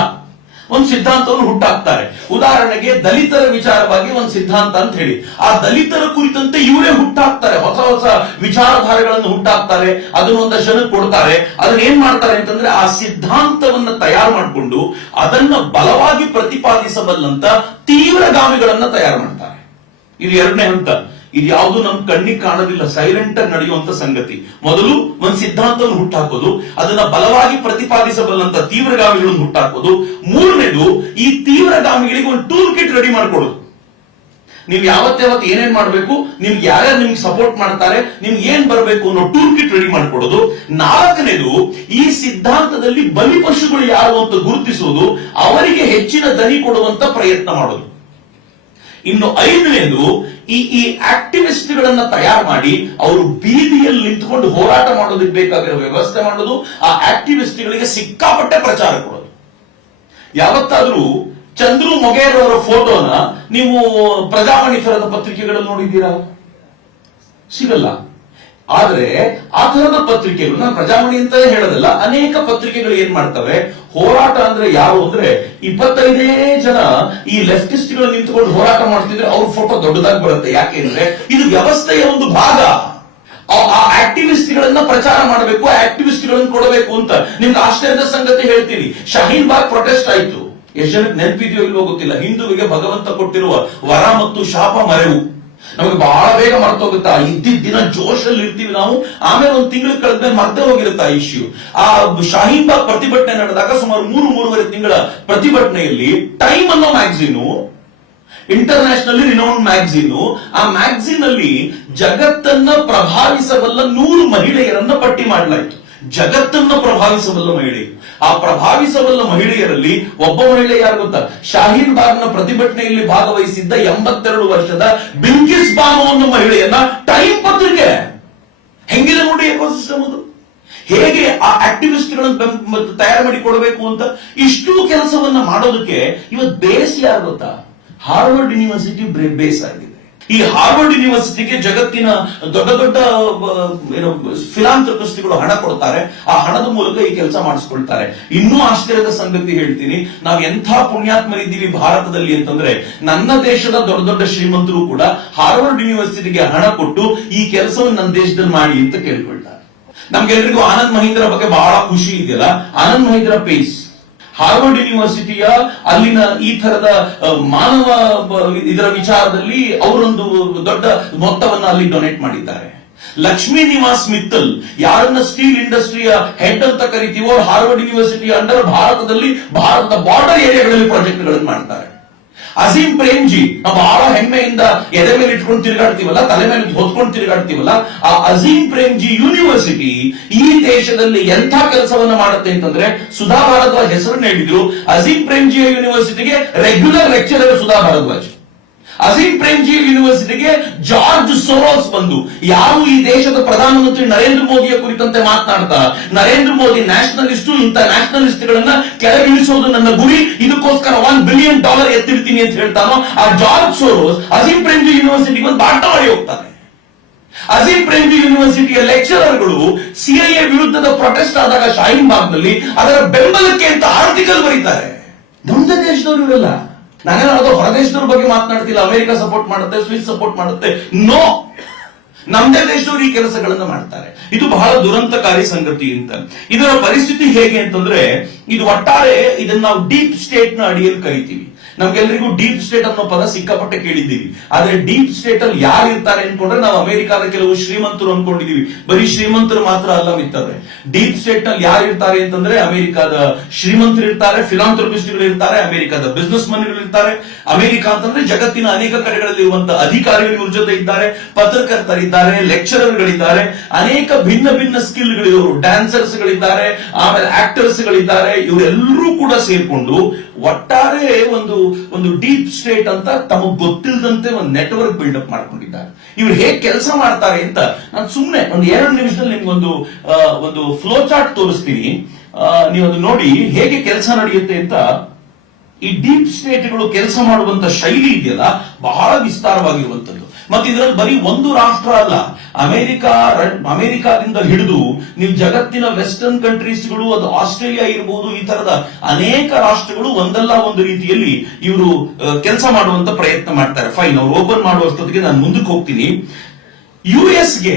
ಒಂದು ಸಿದ್ಧಾಂತವನ್ನು ಹುಟ್ಟಾಕ್ತಾರೆ. ಉದಾಹರಣೆಗೆ ದಲಿತರ ವಿಚಾರವಾಗಿ ಒಂದು ಸಿದ್ಧಾಂತ ಅಂತ ಹೇಳಿ, ಆ ದಲಿತರ ಕುರಿತಂತೆ ಇವರೇ ಹುಟ್ಟಾಕ್ತಾರೆ, ಹೊಸ ಹೊಸ ವಿಚಾರಧಾರೆಗಳನ್ನು ಹುಟ್ಟಾಕ್ತಾರೆ, ಅದನ್ನ ಒಂದಷ್ಟು ಜನಕ್ಕೆ ಕೊಡ್ತಾರೆ. ಅದನ್ನ ಏನ್ ಮಾಡ್ತಾರೆ ಅಂತಂದ್ರೆ, ಆ ಸಿದ್ಧಾಂತವನ್ನ ತಯಾರು ಮಾಡಿಕೊಂಡು ಅದನ್ನ ಬಲವಾಗಿ ಪ್ರತಿಪಾದಿಸಬಲ್ಲಂತ ತೀವ್ರಗಾಮಿಗಳನ್ನ ತಯಾರು ಮಾಡ್ತಾರೆ. ಇದು ಎರಡನೇ ಹಂತ. ಇದು ಯಾವುದು ನಮ್ ಕಣ್ಣಿಗೆ ಕಾಣೋದಿಲ್ಲ, ಸೈಲೆಂಟ್ ಆಗಿ ನಡೆಯುವಂತ ಸಂಗತಿ. ಮೊದಲು ಒಂದು ಸಿದ್ಧಾಂತವನ್ನು ಹುಟ್ಟಾಕೋದು, ಅದನ್ನ ಬಲವಾಗಿ ಪ್ರತಿಪಾದಿಸಬಲ್ಲಂತ ತೀವ್ರಗಾಮಿಗಳನ್ನು ಹುಟ್ಟಾಕೋದು. ಮೂರನೇದು, ಈ ತೀವ್ರಗಾಮಿಗಳಿಗೆ ಒಂದು ಟೂಲ್ ಕಿಟ್ ರೆಡಿ ಮಾಡ್ಕೊಡೋದು. ನೀವು ಯಾವತ್ತೇ ಏನೇನ್ ಮಾಡ್ಬೇಕು, ನಿಮ್ಗೆ ಯಾರ್ಯಾರು ನಿಮ್ಗೆ ಸಪೋರ್ಟ್ ಮಾಡ್ತಾರೆ, ನಿಮ್ಗೆ ಏನ್ ಬರಬೇಕು ಅನ್ನೋ ಟೂಲ್ ಕಿಟ್ ರೆಡಿ ಮಾಡ್ಕೊಡೋದು. ನಾಲ್ಕನೇದು, ಈ ಸಿದ್ಧಾಂತದಲ್ಲಿ ಬಲಿಪಶುಗಳು ಯಾರು ಅಂತ ಗುರುತಿಸೋದು, ಅವರಿಗೆ ಹೆಚ್ಚಿನ ದನಿ ಕೊಡುವಂತ ಪ್ರಯತ್ನ ಮಾಡೋದು. ಇನ್ನು ಐದನೇದು, ಈ ಆಕ್ಟಿವಿಸ್ಟ್ಗಳನ್ನ ತಯಾರು ಮಾಡಿ ಅವರು ಬೀದಿಯಲ್ಲಿ ನಿಂತುಕೊಂಡು ಹೋರಾಟ ಮಾಡೋದಕ್ಕೆ ಬೇಕಾಗಿರೋ ವ್ಯವಸ್ಥೆ ಮಾಡೋದು, ಆ ಆಕ್ಟಿವಿಸ್ಟ್ಗಳಿಗೆ ಸಿಕ್ಕಾಪಟ್ಟೆ ಪ್ರಚಾರ ಕೊಡೋದು. ಯಾವತ್ತಾದ್ರೂ ಚಂದ್ರು ಮೊಗೇರ್ ಅವರ ಫೋಟೋನ ನೀವು ಪ್ರಜಾವಾಣಿ ತರದ ಪತ್ರಿಕೆಗಳಲ್ಲಿ ನೋಡಿದ್ದೀರಾ? ಸಿಗಲ್ಲ. ಆದ್ರೆ ಆ ತರದ ಪತ್ರಿಕೆಗಳು, ನಾನು ಪ್ರಜಾವಾಣಿ ಅಂತ ಹೇಳೋದಲ್ಲ, ಅನೇಕ ಪತ್ರಿಕೆಗಳು ಏನ್ ಮಾಡ್ತವೆ, ಹೋರಾಟ ಅಂದ್ರೆ ಯಾರು ಅಂದ್ರೆ 25 ಜನ ಈ ಲೆಫ್ಟಿಸ್ಟ್ಗಳು ನಿಂತುಕೊಂಡು ಹೋರಾಟ ಮಾಡ್ತಿದ್ರೆ ಅವ್ರ ಫೋಟೋ ದೊಡ್ಡದಾಗಿ ಬರುತ್ತೆ. ಯಾಕೆ ಅಂದ್ರೆ ಇದು ವ್ಯವಸ್ಥೆಯ ಒಂದು ಭಾಗ. ಆ ಆಕ್ಟಿವಿಸ್ಟ್ಗಳನ್ನ ಪ್ರಚಾರ ಮಾಡಬೇಕು, ಆಕ್ಟಿವಿಸ್ಟ್ಗಳನ್ನ ಕೊಡಬೇಕು ಅಂತ. ನಿಮ್ಗೆ ಆಶ್ಚರ್ಯದ ಸಂಗತಿ ಹೇಳ್ತೀನಿ, ಶಾಹೀನ್ ಬಾಗ್ ಪ್ರೊಟೆಸ್ಟ್ ಆಯ್ತು. ಎಷ್ಟು ಜನಕ್ಕೆ ನೆನಪಿದೆಯೋ ಇಲ್ವೋ ಗೊತ್ತಿಲ್ಲ. ಹಿಂದುವಿಗೆ ಭಗವಂತ ಕೊಟ್ಟಿರುವ ವರ ಮತ್ತು ಶಾಪ ಮರೆವು ನಮಗೆ ಬಹಳ ಬೇಗ ಮರ್ತೋಗುತ್ತಾ. ಇದ್ದಿದ್ದ ದಿನ ಜೋಶಲ್ಲಿ ಇರ್ತೀವಿ ನಾವು, ಆಮೇಲೆ ಒಂದು ತಿಂಗಳು ಕಳೆದ್ಮೇಲೆ ಮರ್ತೇ ಹೋಗಿರುತ್ತೆ ಆ ಇಶ್ಯೂ. ಆ ಶಾಹೀನ್ ಬಾಗ್ ಪ್ರತಿಭಟನೆ ನಡೆದಾಗ ಸುಮಾರು 3-3.5 ತಿಂಗಳ ಪ್ರತಿಭಟನೆಯಲ್ಲಿ ಟೈಮ್ ಅನ್ನೋ ಮ್ಯಾಗಝೀನು, ಇಂಟರ್ನ್ಯಾಷನಲಿ ರಿನೌಂಡ್ ಮ್ಯಾಗಝೀನು, ಆ ಮ್ಯಾಗಝೀನ್ ಅಲ್ಲಿ ಜಗತ್ತನ್ನ ಪ್ರಭಾವಿಸಬಲ್ಲ 100 ಮಹಿಳೆಯರನ್ನ ಪಟ್ಟಿ ಮಾಡಲಾಯಿತು. ಜಗತ್ತನ್ನ ಪ್ರಭಾವಿಸಬಲ್ಲ ಮಹಿಳೆ. ಆ ಪ್ರಭಾವಿಸಬಲ್ಲ ಮಹಿಳೆಯರಲ್ಲಿ ಒಬ್ಬ ಮಹಿಳೆ ಯಾರು ಗೊತ್ತಾ? ಶಾಹೀನ್ ಬಾಗ್ನ ಪ್ರತಿಭಟನೆಯಲ್ಲಿ ಭಾಗವಹಿಸಿದ್ದ 82 ವರ್ಷದ ಬಿಲ್ಕಿಸ್ ಬಾನೋ ಅನ್ನೋ ಮಹಿಳೆಯನ್ನ ಟೈಮ್ ಪತ್ರಿಕೆ. ಹೆಂಗಿದೆ ನೋಡಿ ಎಕೋಸಿಸ್ಟಮ್ ಅದು. ಹೇಗೆ ಆ ಆಕ್ಟಿವಿಸ್ಟ್ಗಳನ್ನು ತಯಾರು ಮಾಡಿ ಕೊಡಬೇಕು ಅಂತ ಇಷ್ಟು ಕೆಲಸವನ್ನ ಮಾಡೋದಕ್ಕೆ ಇವತ್ತು ಬೇಸ್ ಯಾರು ಗೊತ್ತಾ? ಹಾರ್ವರ್ಡ್ ಯೂನಿವರ್ಸಿಟಿ ಬೇಸ್ ಆಗಿದೆ. ಈ ಹಾರ್ವರ್ಡ್ ಯೂನಿವರ್ಸಿಟಿಗೆ ಜಗತ್ತಿನ ದೊಡ್ಡ ದೊಡ್ಡ ಫಿಲಾಂಥ್ರಪಿಸ್ಟ್ಗಳು ಹಣ ಕೊಡ್ತಾರೆ. ಆ ಹಣದ ಮೂಲಕ ಈ ಕೆಲಸ ಮಾಡಿಸ್ಕೊಳ್ತಾರೆ. ಇನ್ನೂ ಆಶ್ಚರ್ಯದ ಸಂಗತಿ ಹೇಳ್ತೀನಿ, ನಾವು ಎಂಥ ಪುಣ್ಯಾತ್ಮರಿದ್ದೀವಿ ಭಾರತದಲ್ಲಿ ಅಂತಂದ್ರೆ, ನನ್ನ ದೇಶದ ದೊಡ್ಡ ದೊಡ್ಡ ಶ್ರೀಮಂತರು ಕೂಡ ಹಾರ್ವರ್ಡ್ ಯೂನಿವರ್ಸಿಟಿಗೆ ಹಣ ಕೊಟ್ಟು ಈ ಕೆಲಸವನ್ನು ನನ್ನ ದೇಶದಲ್ಲಿ ಮಾಡಿ ಅಂತ ಕೇಳ್ಕೊಳ್ತಾರೆ. ನಮ್ಗೆಲ್ರಿಗೂ ಆನಂದ್ ಮಹೀಂದ್ರ ಬಗ್ಗೆ ಬಹಳ ಖುಷಿ ಇದೆಯಲ್ಲ. ಆನಂದ್ ಮಹೀಂದ್ರ ಪೇಸ್ ಹಾರ್ವರ್ಡ್ ಯೂನಿವರ್ಸಿಟಿಯ ಅಲ್ಲಿನ ಈ ತರದ ಮಾನವ ಇದರ ವಿಚಾರದಲ್ಲಿ ಅವರೊಂದು ದೊಡ್ಡ ಮೊತ್ತವನ್ನು ಅಲ್ಲಿ ಡೊನೇಟ್ ಮಾಡಿದ್ದಾರೆ. ಲಕ್ಷ್ಮೀ ನಿವಾಸ್ ಮಿತ್ತಲ್, ಯಾರನ್ನ ಸ್ಟೀಲ್ ಇಂಡಸ್ಟ್ರಿಯ ಹೆಡ್ ಅಂತ ಕರಿತೀವೋ, ಹಾರ್ವರ್ಡ್ ಯೂನಿವರ್ಸಿಟಿಯ ಅಂಡರ್ ಭಾರತದಲ್ಲಿ ಭಾರತದ ಬಾರ್ಡರ್ ಏರಿಯಾಗಳಲ್ಲಿ ಪ್ರಾಜೆಕ್ಟ್ಗಳನ್ನು ಮಾಡ್ತಾರೆ. ಅಜೀಂ ಪ್ರೇಮ್ಜಿ, ನಾವು ಬಹಳ ಹೆಮ್ಮೆಯಿಂದ ಎದೆ ಮೇಲೆ ಇಟ್ಕೊಂಡು ತಿರುಗಾಡ್ತೀವಲ್ಲ, ತಲೆ ಮೇಲೆ ಹೊತ್ಕೊಂಡು ತಿರುಗಾಡ್ತೀವಲ್ಲ, ಆ ಅಜೀಂ ಪ್ರೇಮ್ಜಿ ಯೂನಿವರ್ಸಿಟಿ ಈ ದೇಶದಲ್ಲಿ ಎಂಥ ಕೆಲಸವನ್ನ ಮಾಡುತ್ತೆ ಅಂತಂದ್ರೆ, ಸುಧಾ ಭಾರದ್ವಾಜ್ ಹೆಸರನ್ನ ಹೇಳಿದ್ರು. ಅಜೀಂ ಪ್ರೇಮ್ಜಿಯ ಯೂನಿವರ್ಸಿಟಿಗೆ ರೆಗ್ಯುಲರ್ ಲೆಕ್ಚರರ್ ಸುಧಾ ಭಾರದ್ವಾಜ್. ಅಜೀಂ ಪ್ರೇಮ್ಜಿ ಯೂನಿವರ್ಸಿಟಿಗೆ ಜಾರ್ಜ್ ಸೊರೋಸ್ ಬಂದು, ಯಾರು ಈ ದೇಶದ ಪ್ರಧಾನಮಂತ್ರಿ ನರೇಂದ್ರ ಮೋದಿಯ ಕುರಿತಂತೆ ಮಾತನಾಡ್ತಾ, ನರೇಂದ್ರ ಮೋದಿ ನ್ಯಾಷನಲಿಸ್ಟ್, ಇಂಥ ನ್ಯಾಷನಲಿಸ್ಟ್ಗಳನ್ನ ಕೆಳಗಿಳಿಸೋದು ನನ್ನ ಗುರಿ, ಇದಕ್ಕೋಸ್ಕರ $1 ಬಿಲಿಯನ್ ಎತ್ತಿರ್ತೀನಿ ಅಂತ ಹೇಳ್ತಾನೋ, ಆ ಜಾರ್ಜ್ ಸೊರೋಸ್ ಅಜೀಂ ಪ್ರೇಮ್ಜಿ ಯೂನಿವರ್ಸಿಟಿಗೆ ಒಂದು ಬಾಟ ಮಾಡಿ ಹೋಗ್ತಾನೆ. ಅಜೀಂ ಪ್ರೇಮ್ಜಿ ಯೂನಿವರ್ಸಿಟಿಯ ಲೆಕ್ಚರರ್ಗಳು ಸಿಐಎ ವಿರುದ್ಧದ ಪ್ರೊಟೆಸ್ಟ್ ಆದಾಗ ಶಾಹೀನ್ ಬಾಗ್ನಲ್ಲಿ ಅದರ ಬೆಂಬಲಕ್ಕೆ ಅಂತ ಆರ್ಟಿಕಲ್ ಬರೀತಾರೆ. ನಮ್ಮ ದೇಶದವರು ಇರಲ್ಲ. ನಾನೇನಾದ್ರು ಹೊರದೇಶದವ್ರ ಬಗ್ಗೆ ಮಾತನಾಡ್ತಿಲ್ಲ. ಅಮೆರಿಕ ಸಪೋರ್ಟ್ ಮಾಡುತ್ತೆ, ಸ್ವಿಸ್ ಸಪೋರ್ಟ್ ಮಾಡುತ್ತೆ. ನೋ, ನಮ್ಮದೇ ದೇಶದವರು ಈ ಕೆಲಸಗಳನ್ನ ಮಾಡ್ತಾರೆ. ಇದು ಬಹಳ ದುರಂತಕಾರಿ ಸಂಗತಿ ಅಂತ. ಇದರ ಪರಿಸ್ಥಿತಿ ಹೇಗೆ ಅಂತಂದ್ರೆ, ಇದು ಒಟ್ಟಾರೆ ಇದನ್ನ ನಾವು ಡೀಪ್ ಸ್ಟೇಟ್ ನ ಅಡಿಯಲ್ಲಿ ಕರಿತೀವಿ. ನಮ್ಗೆಲ್ಲರಿಗೂ ಡೀಪ್ ಸ್ಟೇಟ್ ಅನ್ನೋ ಪದ ಸಿಕ್ಕಾಪಟ್ಟೆ ಕೇಳಿದ್ದೀವಿ. ಆದ್ರೆ ಡೀಪ್ ಸ್ಟೇಟ್ ಅಲ್ಲಿ ಯಾರು ಇರ್ತಾರೆ ಅನ್ಕೊಂಡ್ರೆ ನಾವು ಅಮೆರಿಕಾದ ಕೆಲವು ಶ್ರೀಮಂತರು ಅನ್ಕೊಂಡಿದೀವಿ. ಬರೀ ಶ್ರೀಮಂತರು ಮಾತ್ರ ಅಲ್ಲ ಮಿತ್ರರೇ, ಡೀಪ್ ಸ್ಟೇಟ್ ನಲ್ಲಿ ಯಾರು ಇರ್ತಾರೆ ಅಂತಂದ್ರೆ ಅಮೆರಿಕಾದ ಶ್ರೀಮಂತರು ಇರ್ತಾರೆ, ಫಿಲಾಂಥ್ರಪಿಸ್ಟ್ಗಳು ಇರ್ತಾರೆ, ಅಮೆರಿಕಾದ ಬಿಸ್ನೆಸ್ ಮನ್ಗಳು ಇರ್ತಾರೆ. ಅಮೆರಿಕ ಅಂತಂದ್ರೆ ಜಗತ್ತಿನ ಅನೇಕ ಕಡೆಗಳಲ್ಲಿ ಇರುವಂತಹ ಅಧಿಕಾರಿಗಳು ಇವ್ರ ಜೊತೆ ಇದ್ದಾರೆ, ಪತ್ರಕರ್ತರಿದ್ದಾರೆ, ಲೆಕ್ಚರರ್ಗಳಿದ್ದಾರೆ, ಅನೇಕ ಭಿನ್ನ ಭಿನ್ನ ಸ್ಕಿಲ್ಗಳಿರೋರು, ಡ್ಯಾನ್ಸರ್ಸ್ ಗಳಿದ್ದಾರೆ, ಆಮೇಲೆ ಆಕ್ಟರ್ಸ್ ಗಳಿದ್ದಾರೆ. ಇವರೆಲ್ಲರೂ ಕೂಡ ಸೇರ್ಕೊಂಡು ಒಟ್ಟಾರೆ ಒಂದು ಡೀಪ್ ಸ್ಟೇಟ್ ಅಂತ ತಮಗ್ ಗೊತ್ತಿಲ್ಲದಂತೆ ಒಂದು ನೆಟ್ವರ್ಕ್ ಬಿಲ್ಡಪ್ ಮಾಡ್ಕೊಂಡಿದ್ದಾರೆ. ಇವ್ರು ಹೇಗೆ ಕೆಲಸ ಮಾಡ್ತಾರೆ ಅಂತ ನಾನು ಸುಮ್ಮನೆ ಒಂದು 2 ನಿಮಿಷದಲ್ಲಿ ನಿಮ್ಗೊಂದು ಫ್ಲೋ ಚಾರ್ಟ್ ತೋರಿಸ್ತೀನಿ. ನೀವು ಅದು ನೋಡಿ ಹೇಗೆ ಕೆಲಸ ನಡೆಯುತ್ತೆ ಅಂತ. ಈ ಡೀಪ್ ಸ್ಟೇಟ್ಗಳು ಕೆಲಸ ಮಾಡುವಂತ ಶೈಲಿ ಇದೆಯಲ್ಲ, ಬಹಳ ವಿಸ್ತಾರವಾಗಿರುವಂತದ್ದು. ಮತ್ತೆ ಇದರಲ್ಲಿ ಬರೀ ಒಂದು ರಾಷ್ಟ್ರ ಅಲ್ಲ, ಅಮೆರಿಕಾದಿಂದ ಹಿಡಿದು ನೀವು ಜಗತ್ತಿನ ವೆಸ್ಟರ್ನ್ ಕಂಟ್ರೀಸ್ಗಳು, ಅದು ಆಸ್ಟ್ರೇಲಿಯಾ ಇರಬಹುದು, ಈ ತರದ ಅನೇಕ ರಾಷ್ಟ್ರಗಳು ಒಂದಲ್ಲ ಒಂದು ರೀತಿಯಲ್ಲಿ ಇವರು ಕೆಲಸ ಮಾಡುವಂತ ಪ್ರಯತ್ನ ಮಾಡ್ತಾರೆ. ಫೈನ್, ಅವ್ರು ಓಪನ್ ಮಾಡುವಷ್ಟೊತ್ತಿಗೆ ನಾನು ಮುಂದಕ್ಕೆ ಹೋಗ್ತೀನಿ. ಯುಎಸ್ಗೆ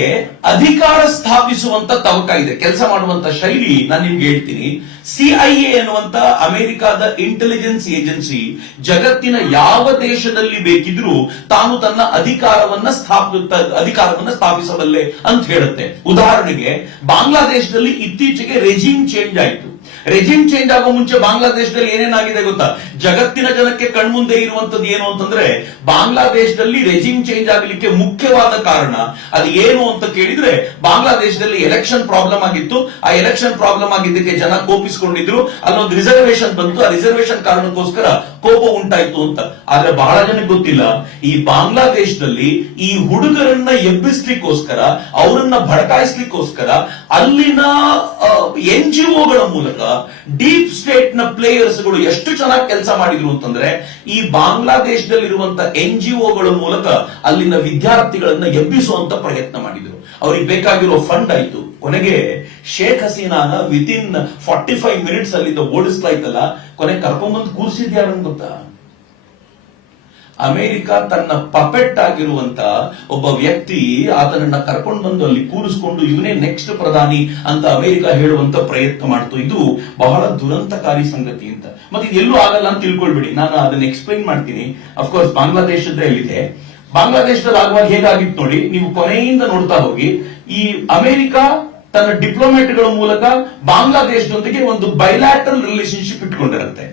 ಅಧಿಕಾರ ಸ್ಥಾಪಿಸುವಂತ ತವಕ ಇದೆ, ಕೆಲಸ ಮಾಡುವಂತ ಶೈಲಿ ನಾನು ನಿಮ್ಗೆ ಹೇಳ್ತೀನಿ. ಸಿಐಎ ಎನ್ನುವಂತ ಅಮೆರಿಕಾದ ಇಂಟೆಲಿಜೆನ್ಸ್ ಏಜೆನ್ಸಿ ಜಗತ್ತಿನ ಯಾವ ದೇಶದಲ್ಲಿ ಬೇಕಿದ್ರೂ ತಾನು ತನ್ನ ಅಧಿಕಾರವನ್ನ ಸ್ಥಾಪಿಸಬಲ್ಲೆ ಅಂತ ಹೇಳುತ್ತೆ. ಉದಾಹರಣೆಗೆ ಬಾಂಗ್ಲಾದೇಶದಲ್ಲಿ ಇತ್ತೀಚೆಗೆ ರೆಜಿಮ್ ಚೇಂಜ್ ಆಯಿತು. ರೆಜಿಮ್ ಚೇಂಜ್ ಆಗೋ ಮುಂಚೆ ಬಾಂಗ್ಲಾದೇಶದಲ್ಲಿ ಏನೇನಾಗಿದೆ ಗೊತ್ತಾ? ಜಗತ್ತಿನ ಜನಕ್ಕೆ ಕಣ್ಮುಂದೆ ಇರುವಂತದ್ದು ಏನು ಅಂತಂದ್ರೆ, ಬಾಂಗ್ಲಾದೇಶದಲ್ಲಿ ರೆಜಿಮ್ ಚೇಂಜ್ ಆಗಲಿಕ್ಕೆ ಮುಖ್ಯವಾದ ಕಾರಣ ಅದು ಏನು ಅಂತ ಕೇಳಿದ್ರೆ, ಬಾಂಗ್ಲಾದೇಶದಲ್ಲಿ ಎಲೆಕ್ಷನ್ ಪ್ರಾಬ್ಲಮ್ ಆಗಿತ್ತು. ಆ ಎಲೆಕ್ಷನ್ ಪ್ರಾಬ್ಲಮ್ ಆಗಿದ್ದಕ್ಕೆ ಜನ ಕೋಪಿಸಿಕೊಂಡಿದ್ರು, ಅಲ್ಲೊಂದು ರಿಸರ್ವೇಶನ್ ಬಂತು, ಆ ರಿಸರ್ವೇಶನ್ ಕಾರಣಕ್ಕೋಸ್ಕರ ಕೋಪ ಉಂಟಾಯ್ತು ಅಂತ. ಆದ್ರೆ ಬಹಳ ಜನಕ್ಕೆ ಗೊತ್ತಿಲ್ಲ, ಈ ಬಾಂಗ್ಲಾದೇಶದಲ್ಲಿ ಈ ಹುಡುಗರನ್ನ ಎಬ್ಬಿಸ್ಲಿಕ್ಕೋಸ್ಕರ, ಅವರನ್ನ ಭಡಕಾಯಿಸ್ಲಿಕ್ಕೋಸ್ಕರ ಅಲ್ಲಿನ NGOಗಳ ಮೂಲಕ ಡೀಪ್ ಸ್ಟೇಟ್ ನ ಪ್ಲೇಯರ್ಸ್ ಗಳು ಎಷ್ಟು ಚೆನ್ನಾಗಿ ಕೆಲಸ ಮಾಡಿದ್ರು ಅಂತಂದ್ರೆ, ಈ ಬಾಂಗ್ಲಾದೇಶದಲ್ಲಿರುವಂತ NGOಗಳ ಮೂಲಕ ಅಲ್ಲಿನ ವಿದ್ಯಾರ್ಥಿಗಳನ್ನ ಎಬ್ಬಿಸುವಂತ ಪ್ರಯತ್ನ ಮಾಡಿದ್ರು. ಅವ್ರಿಗೆ ಬೇಕಾಗಿರೋ ಫಂಡ್ ಆಯ್ತು. ಕೊನೆಗೆ ಶೇಖ್ ಹಸೀನಾನ ವಿತಿನ್ 45 ಮಿನಿಟ್ಸ್ ಅಲ್ಲಿಂದ ಓಡಿಸ್ಲಾಯ್ತಲ್ಲ, ಕೊನೆಗೆ ಕರ್ಕೊಂಡ್ಬಂದು ಕೂರಿಸಿದ್ಯಾರನ್ನು ಗೊತ್ತಾ? ಅಮೆರಿಕ ತನ್ನ ಪಪೆಟ್ ಆಗಿರುವಂತ ಒಬ್ಬ ವ್ಯಕ್ತಿ, ಆತನನ್ನ ಕರ್ಕೊಂಡು ಬಂದು ಅಲ್ಲಿ ಕೂರಿಸ್ಕೊಂಡು ಇವನೇ ನೆಕ್ಸ್ಟ್ ಪ್ರಧಾನಿ ಅಂತ ಅಮೆರಿಕ ಹೇಳುವಂತ ಪ್ರಯತ್ನ ಮಾಡ್ತು. ಇದು ಬಹಳ ದುರಂತಕಾರಿ ಸಂಗತಿ ಅಂತ. ಮತ್ತೆ ಇದೆಲ್ಲೂ ಆಗಲ್ಲ ಅಂತ ತಿಳ್ಕೊಳ್ಬೇಡಿ, ನಾನು ಅದನ್ನ ಎಕ್ಸ್ಪ್ಲೈನ್ ಮಾಡ್ತೀನಿ. ಅಫ್ಕೋರ್ಸ್ ಬಾಂಗ್ಲಾದೇಶದಲ್ಲಿದೆ. ಬಾಂಗ್ಲಾದೇಶದಲ್ಲಿ ಆಗುವಾಗ ಹೇಗಾಗಿತ್ತು ನೋಡಿ, ನೀವು ಕೊನೆಯಿಂದ ನೋಡ್ತಾ ಹೋಗಿ. ಈ ಅಮೆರಿಕ ತನ್ನ ಡಿಪ್ಲೊಮ್ಯಾಟ್ಗಳ ಮೂಲಕ ಬಾಂಗ್ಲಾದೇಶದೊಂದಿಗೆ ಒಂದು ಬೈಲ್ಯಾಟ್ರಲ್ ರಿಲೇಶನ್ಶಿಪ್ ಇಟ್ಕೊಂಡಿರುತ್ತೆ.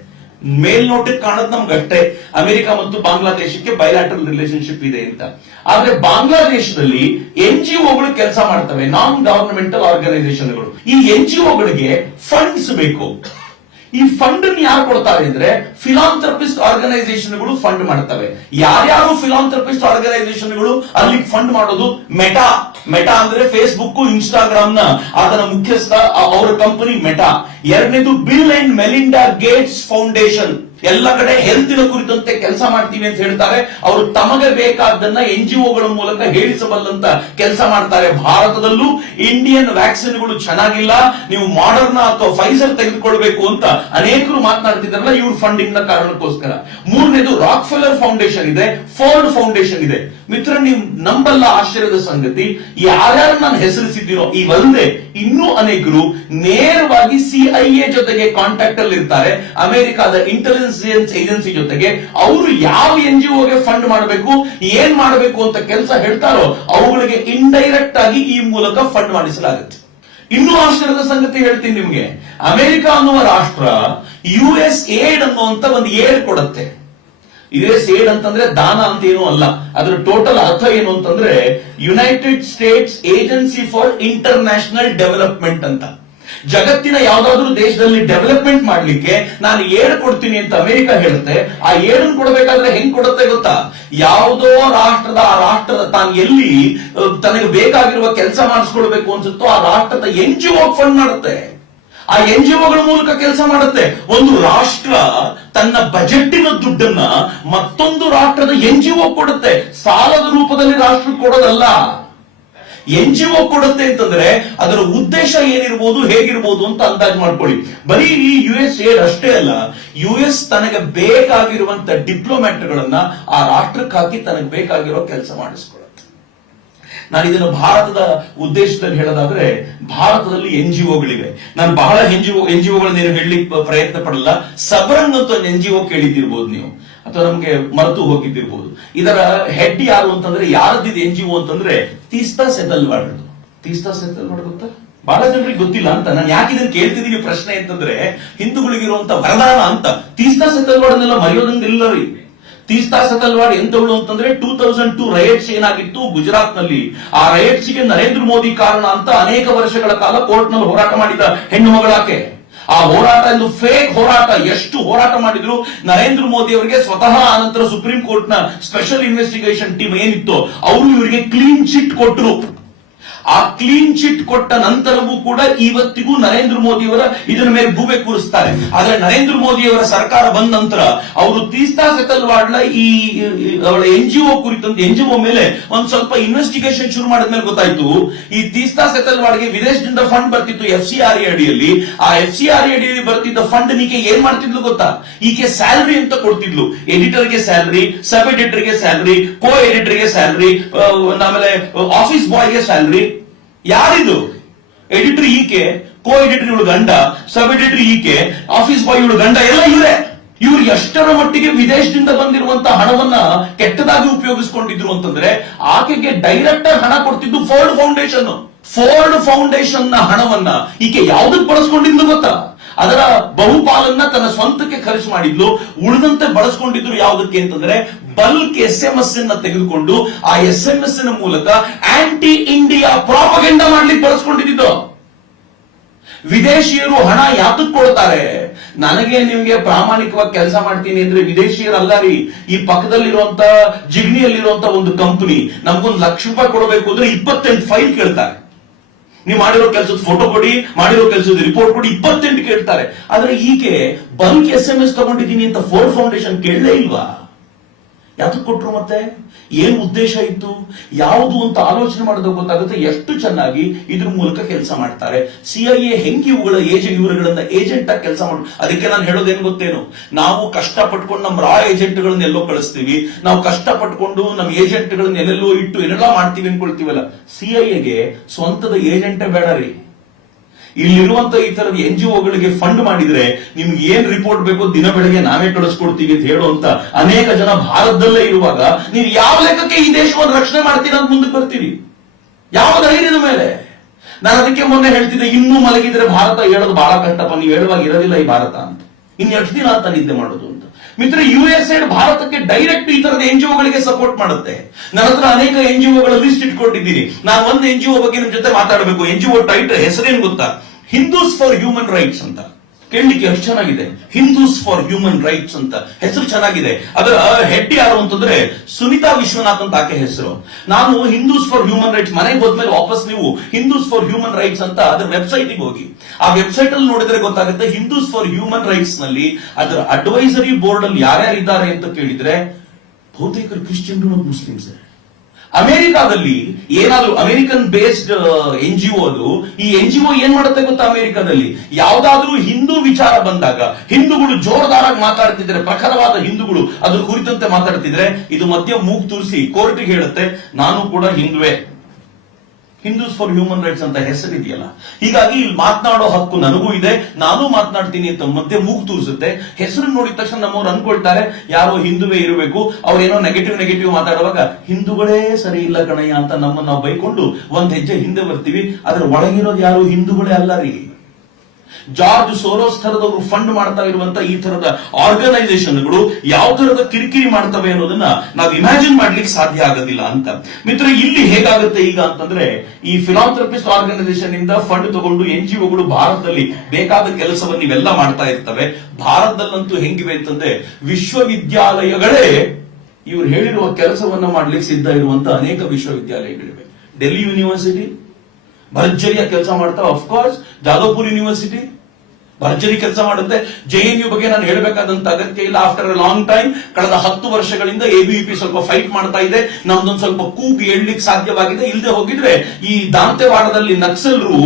ಮೇಲ್ನೋಟಕ್ಕೆ ಕಾಣದ್ ನಮ್ಗಷ್ಟೇ ಅಮೆರಿಕ ಮತ್ತು ಬಾಂಗ್ಲಾದೇಶಕ್ಕೆ ಬೈಲ್ಯಾಟ್ರಲ್ ರಿಲೇಶನ್ಶಿಪ್ ಇದೆ ಅಂತ. ಆದ್ರೆ ಬಾಂಗ್ಲಾದೇಶದಲ್ಲಿ NGOಗಳು ಕೆಲಸ ಮಾಡ್ತವೆ, ನಾನ್ ಗವರ್ನಮೆಂಟಲ್ ಆರ್ಗನೈಸೇಷನ್ಗಳು. ಈ NGOಗಳಿಗೆ ಫಂಡ್ಸ್ ಬೇಕು. ಈ ಫಂಡ್ ಯಾರು ಕೊಡ್ತಾರೆ ಅಂದ್ರೆ, ಫಿಲಾಂಥ್ರಪಿಸ್ಟ್ ಆರ್ಗನೈಸೇಷನ್ಗಳು ಫಂಡ್ ಮಾಡ್ತವೆ. ಯಾರ್ಯಾರು ಫಿಲಾಂಥ್ರಪಿಸ್ಟ್ ಆರ್ಗನೈಸೇಷನ್ಗಳು ಅಲ್ಲಿ ಫಂಡ್ ಮಾಡೋದು? ಮೆಟಾ ಅಂದ್ರೆ ಫೇಸ್ಬುಕ್, ಇನ್ಸ್ಟಾಗ್ರಾಮ್ ನ ಅದರ ಮುಖ್ಯಸ್ಥ, ಅವರ ಕಂಪನಿ ಮೆಟಾ. ಎರಡನೇದು bill and Melinda Gates foundation. ಎಲ್ಲ ಕಡೆ ಹೆಲ್ತಿನ ಕುರಿತಂತೆ ಕೆಲಸ ಮಾಡ್ತೀವಿ ಅಂತ ಹೇಳ್ತಾರೆ. ಅವರು ತಮಗೆ ಬೇಕಾದ್ದನ್ನ NGOಗಳ ಮೂಲಕ ಹೇಳಿಸಬಲ್ಲಂತ ಕೆಲಸ ಮಾಡ್ತಾರೆ. ಭಾರತದಲ್ಲೂ ಇಂಡಿಯನ್ ವ್ಯಾಕ್ಸಿನ್ಗಳು ಚೆನ್ನಾಗಿಲ್ಲ, ನೀವು ಮಾಡರ್ನಾ ಅಥವಾ ಫೈಸರ್ ತೆಗೆದುಕೊಳ್ಬೇಕು ಅಂತ ಅನೇಕರು ಮಾತನಾಡ್ತಿದ್ದಾರಲ್ಲ, ಇವ್ರ ಫಂಡಿಂಗ್ ನ ಕಾರಣಕ್ಕೋಸ್ಕರ. ಮೂರನೇದು ರಾಕ್ ಫೆಲ್ಲರ್ ಫೌಂಡೇಶನ್ ಇದೆ, ಫೋರ್ಡ್ ಫೌಂಡೇಶನ್ ಇದೆ. ಮಿತ್ರ, ನೀವು ನಂಬಲ್ಲ ಆಶ್ಚರ್ಯದ ಸಂಗತಿ, ಯಾರ್ಯಾರು ನಾನು ಹೆಸರಿಸಿದ್ದೀನೋ ಇವಲ್ಲದೆ ಇನ್ನೂ ಅನೇಕರು ನೇರವಾಗಿ CIA ಜೊತೆಗೆ ಕಾಂಟ್ಯಾಕ್ಟ್ ಅಲ್ಲಿ ಇರ್ತಾರೆ, ಅಮೆರಿಕಾದ ಇಂಟೆಲಿಜೆನ್ಸ್ ಏಜೆನ್ಸಿ ಜೊತೆಗೆ. ಅವರು ಯಾವ NGOಗೆ ಫಂಡ್ ಮಾಡಬೇಕು, ಏನ್ ಮಾಡಬೇಕು ಅಂತ ಕೆಲಸ ಹೇಳ್ತಾರೋ ಅವುಗಳಿಗೆ ಇಂಡೈರೆಕ್ಟ್ ಆಗಿ ಈ ಮೂಲಕ ಫಂಡ್ ಮಾಡಿಸಲಾಗುತ್ತೆ. ಇನ್ನೂ ಆಶ್ಚರ್ಯದ ಸಂಗತಿ ಹೇಳ್ತೀನಿ ನಿಮ್ಗೆ. ಅಮೆರಿಕ ಅನ್ನುವ ರಾಷ್ಟ್ರ USAID ಅನ್ನುವಂತ ಒಂದು ಏಡ್ ಕೊಡುತ್ತೆ. USAID ಅಂತಂದ್ರೆ ದಾನ ಅಂತ ಏನೂ ಅಲ್ಲ, ಅದರ ಟೋಟಲ್ ಅರ್ಥ ಏನು ಅಂತಂದ್ರೆ United States agency for international development ಅಂತ. ಜಗತ್ತಿನ ಯಾವ್ದಾದ್ರು ದೇಶದಲ್ಲಿ ಡೆವಲಪ್ಮೆಂಟ್ ಮಾಡ್ಲಿಕ್ಕೆ ನಾನು ಏಡ್ ಕೊಡ್ತೀನಿ ಅಂತ ಅಮೆರಿಕ ಹೇಳುತ್ತೆ. ಆ ಏಡನ್ನು ಕೊಡಬೇಕಾದ್ರೆ ಹೆಂಗ್ ಕೊಡುತ್ತೆ ಗೊತ್ತಾ? ಯಾವುದೋ ಆ ರಾಷ್ಟ್ರದ ತಾನು ಎಲ್ಲಿ ತನಗೆ ಬೇಕಾಗಿರುವ ಕೆಲಸ ಮಾಡಿಸ್ಕೊಳ್ಬೇಕು ಅನ್ಸುತ್ತೋ ಆ ರಾಷ್ಟ್ರದ NGO ಫಂಡ್ ಮಾಡುತ್ತೆ. ಆ NGOಗಳ ಮೂಲಕ ಕೆಲಸ ಮಾಡುತ್ತೆ. ಒಂದು ರಾಷ್ಟ್ರ ತನ್ನ ಬಜೆಟ್ಟಿನ ದುಡ್ಡನ್ನ ಮತ್ತೊಂದು ರಾಷ್ಟ್ರದ NGO ಕೊಡುತ್ತೆ. ಸಾಲದ ರೂಪದಲ್ಲಿ ರಾಷ್ಟ್ರ ಕೊಡೋದಲ್ಲ, NGO ಕೊಡುತ್ತೆ ಅಂತಂದ್ರೆ ಅದರ ಉದ್ದೇಶ ಏನಿರ್ಬೋದು, ಹೇಗಿರ್ಬೋದು ಅಂತ ಅಂದಾಜು ಮಾಡ್ಕೊಳ್ಳಿ. ಬರೀ ಈ USAID ಅಷ್ಟೇ ಅಲ್ಲ, US ತನಗೆ ಬೇಕಾಗಿರುವಂತ ಡಿಪ್ಲೊಮ್ಯಾಟ್ಗಳನ್ನ ಆ ರಾಷ್ಟ್ರಕ್ಕೆ ಹಾಕಿ ತನಗೆ ಬೇಕಾಗಿರೋ ಕೆಲಸ ಮಾಡಿಸ್ಕೊಳ್ಳುತ್ತೆ. ನಾನು ಇದನ್ನು ಭಾರತದ ಉದ್ದೇಶದಲ್ಲಿ ಹೇಳೋದಾದ್ರೆ, ಭಾರತದಲ್ಲಿ NGOಗಳಿವೆ. ನಾನು ಬಹಳ NGOಗಳನ್ನೇನು ಹೇಳಲಿಕ್ಕೆ ಪ್ರಯತ್ನ ಪಡಲ್ಲ. ಸಬರಂಗ್ ಅಂತ ಒಂದು NGO ಕೇಳಿದಿರ್ಬೋದು ನೀವು, ಅಥವಾ ನಮ್ಗೆ ಮರೆತು ಹೋಗಿದ್ದಿರ್ಬೋದು. ಇದರ ಹೆಡ್ ಯಾರು ಅಂತಂದ್ರೆ, ಯಾರದಿದೆ NGO ಅಂತಂದ್ರೆ ತೀಸ್ತಾ ಸೆತಲ್ವಾಡ್. ತೀಸ್ತಾ ಸೆತಲ್ವಾಡ್ ಗೊತ್ತಾ? ಬಹಳ ಜನರಿಗೆ ಗೊತ್ತಿಲ್ಲ ಅಂತ. ನಾನು ಯಾಕೆ ಇದನ್ನು ಕೇಳ್ತಿದೀನಿ ಪ್ರಶ್ನೆ ಅಂತಂದ್ರೆ, ಹಿಂದೂಗಳಿಗಿರುವಂತ ವರದಾನ ಅಂತ. ತೀಸ್ತಾ ಸೆತಲ್ವಾಡ್ನೆಲ್ಲ ಮರೆಯೋದಂಗಿಲ್ಲ ರೀ. ತೀಸ್ತಾ ಸೆತಲ್ವಾಡ್ ಎಂತವಳು ಅಂತಂದ್ರೆ 2002 ರೈಟ್ಸ್ ಏನಾಗಿತ್ತು ಗುಜರಾತ್ ನಲ್ಲಿ, ಆ ರೈಟ್ಸ್ ಗೆ ನರೇಂದ್ರ ಮೋದಿ ಕಾರಣ ಅಂತ ಅನೇಕ ವರ್ಷಗಳ ಕಾಲ ಕೋರ್ಟ್ ನಲ್ಲಿ ಹೋರಾಟ ಮಾಡಿದ ಹೆಣ್ಣು ಮಗಳಾಕೆ. ಆ ಹೋರಾಟ ಎಂದು ಫೇಕ್ ಹೋರಾಟ, ಎಷ್ಟು ಹೋರಾಟ ಮಾಡಿದ್ರು ನರೇಂದ್ರ ಮೋದಿ ಅವರಿಗೆ ಸ್ವತಃ ಆನಂತರ ಸುಪ್ರೀಂ ಕೋರ್ಟ್ ನ ಸ್ಪೆಷಲ್ ಇನ್ವೆಸ್ಟಿಗೇಷನ್ ಟೀಮ್ ಏನಿತ್ತು ಅವರು ಇವರಿಗೆ ಕ್ಲೀನ್ ಚಿಟ್ ಕೊಟ್ಟರು. ಆ ಕ್ಲೀನ್ ಚಿಟ್ ಕೊಟ್ಟ ನಂತರವೂ ಕೂಡ ಇವತ್ತಿಗೂ ನರೇಂದ್ರ ಮೋದಿ ಅವರ ಇದರ ಮೇಲೆ ಗೂಬೆ ಕೂರಿಸ್ತಾರೆ. ಆದ್ರೆ ನರೇಂದ್ರ ಮೋದಿ ಅವರ ಸರ್ಕಾರ ಬಂದ ನಂತರ ಅವರು ತೀಸ್ತಾ ಸೆತಲ್ವಾಡ್ಲ ಈ ಅವಳ NGO ಕುರಿತಂತೆ NGO ಮೇಲೆ ಒಂದ್ ಸ್ವಲ್ಪ ಇನ್ವೆಸ್ಟಿಗೇಷನ್ ಶುರು ಮಾಡಿದ್ಮೇಲೆ ಗೊತ್ತಾಯ್ತು, ಈ ತೀಸ್ತಾ ಸೆತಲ್ವಾಡ್ಗೆ ವಿದೇಶದಿಂದ ಫಂಡ್ ಬರ್ತಿತ್ತು FCRA ಅಡಿಯಲ್ಲಿ. ಆ FCRA ಅಡಿಯಲ್ಲಿ ಬರ್ತಿದ್ದ ಫಂಡ್ ಈಕೆ ಏನ್ ಮಾಡ್ತಿದ್ಲು ಗೊತ್ತಾ? ಈಕೆ ಸ್ಯಾಲರಿ ಅಂತ ಕೊಡ್ತಿದ್ಲು. ಎಡಿಟರ್ಗೆ ಸ್ಯಾಲರಿ, ಸಬ್ ಎಡಿಟರ್ಗೆ ಸ್ಯಾಲರಿ, ಕೋ ಎಡಿಟರ್ಗೆ ಸ್ಯಾಲರಿ, ಆಮೇಲೆ ಆಫೀಸ್ ಬಾಯ್ಗೆ ಸ್ಯಾಲರಿ. ಯಾರಿದು? ಎಡಿಟರ್ ಈಕೆ, ಕೋ ಎಡಿಟರ್ ಇವಳು ಗಂಡ, ಸಬ್ ಎಡಿಟರ್ ಈಕೆ, ಆಫೀಸ್ ಬಾಯ್ ಇವಳು ಗಂಡ, ಎಲ್ಲ ಇವರೇ. ಇವರು ಎಷ್ಟರ ಮಟ್ಟಿಗೆ ವಿದೇಶದಿಂದ ಬಂದಿರುವಂತಹ ಹಣವನ್ನ ಕೆಟ್ಟದಾಗಿ ಉಪಯೋಗಿಸಿಕೊಂಡಿದ್ರು ಅಂತಂದ್ರೆ, ಆಕೆಗೆ ಡೈರೆಕ್ಟರ್ ಹಣ ಕೊಡ್ತಿದ್ದು ಫೋರ್ಡ್ ಫೌಂಡೇಶನ್. ಫೋರ್ಡ್ ಫೌಂಡೇಶನ್ ನ ಹಣವನ್ನ ಈಕೆ ಯಾವ್ದಕ್ಕೆ ಬಳಸ್ಕೊಂಡಿದ್ದು ಗೊತ್ತಾ? ಅದರ ಬಹುಪಾಲನ್ನ ತನ್ನ ಸ್ವಂತಕ್ಕೆ ಖರ್ಚು ಮಾಡಿದ್ಲು. ಉಳಿದಂತೆ ಬಳಸ್ಕೊಂಡಿದ್ರು ಯಾವುದಕ್ಕೆ ಅಂತಂದ್ರೆ, ಬಲ್ಕ್ SMS ಅನ್ನ ತೆಗೆದುಕೊಂಡು ಆ SMS ನ ಮೂಲಕ ಆಂಟಿ ಇಂಡಿಯಾ ಪ್ರಾಪಗೆಂಡಾ ಮಾಡ್ಲಿಕ್ಕೆ ಬಳಸ್ಕೊಂಡಿದ್ದು. ವಿದೇಶಿಯರು ಹಣ ಯಾತಕ್ಕೆ ಕೊಡ್ತಾರೆ? ನನಗೆ ನಿಮ್ಗೆ ಪ್ರಾಮಾಣಿಕವಾಗಿ ಕೆಲಸ ಮಾಡ್ತೀನಿ ಅಂದ್ರೆ ವಿದೇಶಿಯರಲ್ಲ ರೀ. ಈ ಪಕ್ಕದಲ್ಲಿರುವಂತ ಜಿಗ್ನಿಯಲ್ಲಿರುವಂತ ಒಂದು ಕಂಪನಿ ನಮ್ಗೊಂದು ₹1,00,000 ಕೊಡಬೇಕು ಅಂದ್ರೆ 28 ಫೈಲ್ ಕೇಳ್ತಾರೆ. ನೀವು ಮಾಡಿರೋ ಕೆಲಸದ ಫೋಟೋ ಕೊಡಿ, ಮಾಡಿರೋ ಕೆಲಸದ ರಿಪೋರ್ಟ್ ಕೊಡಿ, 28 ಕೇಳ್ತಾರೆ. ಆದ್ರೆ ಈಕೆ ಬಲ್ಕ್ SMS ತಗೊಂಡಿದ್ದೀನಿ ಅಂತ ಫೋರ್ಡ್ ಫೌಂಡೇಶನ್ ಕೇಳಲೇ ಇಲ್ವಾ? ಯಾತಕ್ಕೆ ಕೊಟ್ರು? ಮತ್ತೆ ಏನ್ ಉದ್ದೇಶ ಇತ್ತು, ಯಾವುದು ಅಂತ ಆಲೋಚನೆ ಮಾಡಿದಾಗ ಗೊತ್ತಾಗುತ್ತೆ ಎಷ್ಟು ಚೆನ್ನಾಗಿ ಇದ್ರ ಮೂಲಕ ಕೆಲಸ ಮಾಡ್ತಾರೆ. CIA ಹೆಂಗೆ ಇವರುಗಳನ್ನ ಏಜೆಂಟ್ ಆಗಿ ಕೆಲಸ ಮಾಡ. ಅದಕ್ಕೆ ನಾನು ಹೇಳೋದೇನು ಗೊತ್ತೇನು, ನಾವು ಕಷ್ಟ ಪಟ್ಕೊಂಡು ನಮ್ಮ ರಾ ಏಜೆಂಟ್ಗಳನ್ನ ಎಲ್ಲೋ ಕಳಿಸ್ತೀವಿ, ನಾವು ಕಷ್ಟ ಪಟ್ಕೊಂಡು ನಮ್ಮ ಏಜೆಂಟ್ಗಳನ್ನ ಎಲ್ಲೆಲ್ಲೋ ಇಟ್ಟು ಏನೆಲ್ಲ ಮಾಡ್ತೀವಿ ಅನ್ಕೊಳ್ತೀವಲ್ಲ. CIAಗೆ ಸ್ವಂತದ ಏಜೆಂಟೇ ಬೇಡ ರೀ. ಇಲ್ಲಿರುವಂತ ಈ ತರದ NGOಗಳಿಗೆ ಫಂಡ್ ಮಾಡಿದ್ರೆ ನಿಮ್ಗೆ ಏನ್ ರಿಪೋರ್ಟ್ ಬೇಕೋ ದಿನ ಬೆಳಗ್ಗೆ ನಾವೇ ಕಳಿಸ್ಕೊಡ್ತೀವಿ ಅಂತ ಹೇಳುವಂತ ಅನೇಕ ಜನ ಭಾರತದಲ್ಲೇ ಇರುವಾಗ ನೀವು ಯಾವ ಲೆಕ್ಕಕ್ಕೆ ಈ ದೇಶವನ್ನು ರಕ್ಷಣೆ ಮಾಡ್ತೀರಾ ಅಂತ ಮುಂದಕ್ಕೆ ಬರ್ತೀರಿ? ಯಾವ ಧೈರ್ಯದ ಮೇಲೆ? ನಾನು ಅದಕ್ಕೆ ಮೊನ್ನೆ ಹೇಳ್ತಿದ್ದೆ, ಇನ್ನೂ ಮಲಗಿದ್ರೆ ಭಾರತ ಹೇಳೋದು ಬಹಳ ಕಷ್ಟಪ್ಪ, ನೀವು ಹೇಳುವಾಗ ಇರೋದಿಲ್ಲ ಈ ಭಾರತ ಅಂತ. ಇನ್ನೆಷ್ಟು ದಿನ ಅಂತ ನಿದ್ದೆ ಮಾಡೋದು ಅಂತ. ಮಿತ್ರ, USAID ಭಾರತಕ್ಕೆ ಡೈರೆಕ್ಟ್ ಈ ತರದ NGOಗಳಿಗೆ ಸಪೋರ್ಟ್ ಮಾಡುತ್ತೆ. ನನ್ನ ಹತ್ರ ಅನೇಕ NGOಗಳ ಲಿಸ್ಟ್ ಇಟ್ಕೊಂಡಿದ್ದೀನಿ. ನಾನು ಒಂದು NGO ಬಗ್ಗೆ ನಿಮ್ ಜೊತೆ ಮಾತಾಡಬೇಕು. NGO ಟೈಟಲ್ ಹೆಸರೇನು ಗೊತ್ತಾ? ಹಿಂದೂಸ್ ಫಾರ್ ಹ್ಯೂಮನ್ ರೈಟ್ಸ್ ಅಂತ. ಕೇಳಲಿಕ್ಕೆ ಎಷ್ಟು ಚೆನ್ನಾಗಿದೆ, ಹಿಂದೂಸ್ ಫಾರ್ ಹ್ಯೂಮನ್ ರೈಟ್ಸ್ ಅಂತ ಹೆಸರು ಚೆನ್ನಾಗಿದೆ. ಅದರ ಹೆಡ್ ಯಾರು ಅಂತಂದ್ರೆ ಸುನಿತಾ ವಿಶ್ವನಾಥ್ ಅಂತ ಆಕೆ ಹೆಸರು. ನಾನು ಹಿಂದೂಸ್ ಫಾರ್ ಹ್ಯೂಮನ್ ರೈಟ್ಸ್ ಮನೆಗೆ ಹೋದ್ಮೇಲೆ ವಾಪಸ್ ನೀವು ಹಿಂದೂಸ್ ಫಾರ್ ಹ್ಯೂಮನ್ ರೈಟ್ಸ್ ಅಂತ ಅದರ ವೆಬ್ಸೈಟ್ ಹೋಗಿ ಆ ವೆಬ್ಸೈಟ್ ಅಲ್ಲಿ ನೋಡಿದ್ರೆ ಗೊತ್ತಾಗುತ್ತೆ. ಹಿಂದೂಸ್ ಫಾರ್ ಹ್ಯೂಮನ್ ರೈಟ್ಸ್ ನಲ್ಲಿ ಅದರ ಅಡ್ವೈಸರಿ ಬೋರ್ಡ್ ಅಲ್ಲಿ ಯಾರ್ಯಾರಿದ್ದಾರೆ ಅಂತ ಕೇಳಿದ್ರೆ ಬಹುತೇಕರು ಕ್ರಿಶ್ಚಿಯನ್ರು ಮತ್ತು ಮುಸ್ಲಿಮ್ಸ್. ಅಮೆರಿಕಾದಲ್ಲಿ ಏನಾದ್ರು ಅಮೆರಿಕನ್ ಬೇಸ್ಡ್ NGO ಅದು. ಈ NGO ಏನ್ ಮಾಡುತ್ತೆ ಗೊತ್ತಾ? ಅಮೆರಿಕಾದಲ್ಲಿ ಯಾವ್ದಾದ್ರೂ ಹಿಂದೂ ವಿಚಾರ ಬಂದಾಗ ಹಿಂದೂಗಳು ಜೋರದಾರಾಗಿ ಮಾತಾಡ್ತಿದ್ರೆ, ಪ್ರಖರವಾದ ಹಿಂದೂಗಳು ಅದ್ರ ಕುರಿತಂತೆ ಮಾತಾಡ್ತಿದ್ರೆ, ಇದು ಮಧ್ಯ ಮೂಗು ತೂರಿಸಿ ಕೋರ್ಟ್ಗೆ ಹೇಳುತ್ತೆ, ನಾನು ಕೂಡ ಹಿಂದುವೆ. ಹಿಂದೂಸ್ ಫಾರ್ ಹ್ಯೂಮನ್ ರೈಟ್ಸ್ ಅಂತ ಹೆಸರಿದೆಯಲ್ಲ, ಹೀಗಾಗಿ ಇಲ್ಲಿ ಮಾತನಾಡೋ ಹಕ್ಕು ನನಗೂ ಇದೆ, ನಾನು ಮಾತನಾಡ್ತೀನಿ ಅಂತ ಮಧ್ಯೆ ಮೂಗು ತೂರಿಸುತ್ತೆ. ಹೆಸರು ನೋಡಿದ ತಕ್ಷಣ ನಮ್ಮವ್ರು ಅನ್ಕೊಳ್ತಾರೆ ಯಾರೋ ಹಿಂದುವೇ ಇರಬೇಕು. ಅವ್ರೇನೋ ನೆಗೆಟಿವ್ ಮಾತಾಡುವಾಗ ಹಿಂದೂಗಳೇ ಸರಿ ಇಲ್ಲ ಕಣಯ್ಯ ಅಂತ ನಮ್ಮನ್ನ ನಾವು ಬೈಕೊಂಡು ಒಂದ್ ಹೆಜ್ಜೆ ಹಿಂದೆ ಬರ್ತೀವಿ. ಆದ್ರೆ ಒಳಗಿರೋದು ಯಾರು ಹಿಂದೂಗಳೇ ಅಲ್ಲ ರೀ. ಜಾರ್ಜ್ ಸೋರೋಸ್ ತರದವರು ಫಂಡ್ ಮಾಡ್ತಾ ಇರುವಂತ ಈ ತರದ ಆರ್ಗನೈಸೇಷನ್ಗಳು ಯಾವ ತರದ ಕಿರಿಕಿರಿ ಮಾಡ್ತವೆ ಅನ್ನೋದನ್ನ ನಾವು ಇಮ್ಯಾಜಿನ್ ಮಾಡ್ಲಿಕ್ಕೆ ಸಾಧ್ಯ ಆಗೋದಿಲ್ಲ ಅಂತ. ಮಿತ್ರ, ಇಲ್ಲಿ ಹೇಗಾಗುತ್ತೆ ಈಗ ಅಂತಂದ್ರೆ, ಈ ಫಿಲಾಂಥ್ರಪಿಸ್ಟ್ ಆರ್ಗನೈಸೇಷನ್ ಇಂದ ಫಂಡ್ ತಗೊಂಡು NGOಗಳು ಭಾರತದಲ್ಲಿ ಬೇಕಾದ ಕೆಲಸವನ್ನು ಇವೆಲ್ಲ ಮಾಡ್ತಾ ಇರ್ತವೆ. ಭಾರತದಲ್ಲಂತೂ ಹೆಂಗಿವೆ ಅಂತಂದ್ರೆ, ವಿಶ್ವವಿದ್ಯಾಲಯಗಳೇ ಇವ್ರು ಹೇಳಿರುವ ಕೆಲಸವನ್ನ ಮಾಡ್ಲಿಕ್ಕೆ ಸಿದ್ಧ ಇರುವಂತ ಅನೇಕ ವಿಶ್ವವಿದ್ಯಾಲಯಗಳಿವೆ. ಡೆಲ್ಲಿ ಯೂನಿವರ್ಸಿಟಿ ಭರ್ಜರಿಯ ಕೆಲಸ ಮಾಡ್ತಾವೆ. ಅಫ್ಕೋರ್ಸ್ ಜಾದವ್ಪುರ್ ಯೂನಿವರ್ಸಿಟಿ ಭರ್ಜರಿ ಕೆಲಸ ಮಾಡುತ್ತೆ. JNU ಬಗ್ಗೆ ನಾನು ಹೇಳಬೇಕಾದಂತ ಅಗತ್ಯ ಇಲ್ಲ. ಆಫ್ಟರ್ ಅ ಲಾಂಗ್ ಟೈಮ್, ಕಳೆದ 10 ವರ್ಷಗಳಿಂದ ABVP ಸ್ವಲ್ಪ ಫೈಟ್ ಮಾಡ್ತಾ ಇದೆ. ನಮ್ದೊಂದು ಸ್ವಲ್ಪ ಕೂಗು ಏಳ್ಲಿಕ್ಕೆ ಸಾಧ್ಯವಾಗಿದೆ. ಇಲ್ಲದೆ ಹೋಗಿದ್ರೆ ಈ ದಾಂತೆವಾಡದಲ್ಲಿ ನಕ್ಸಲರು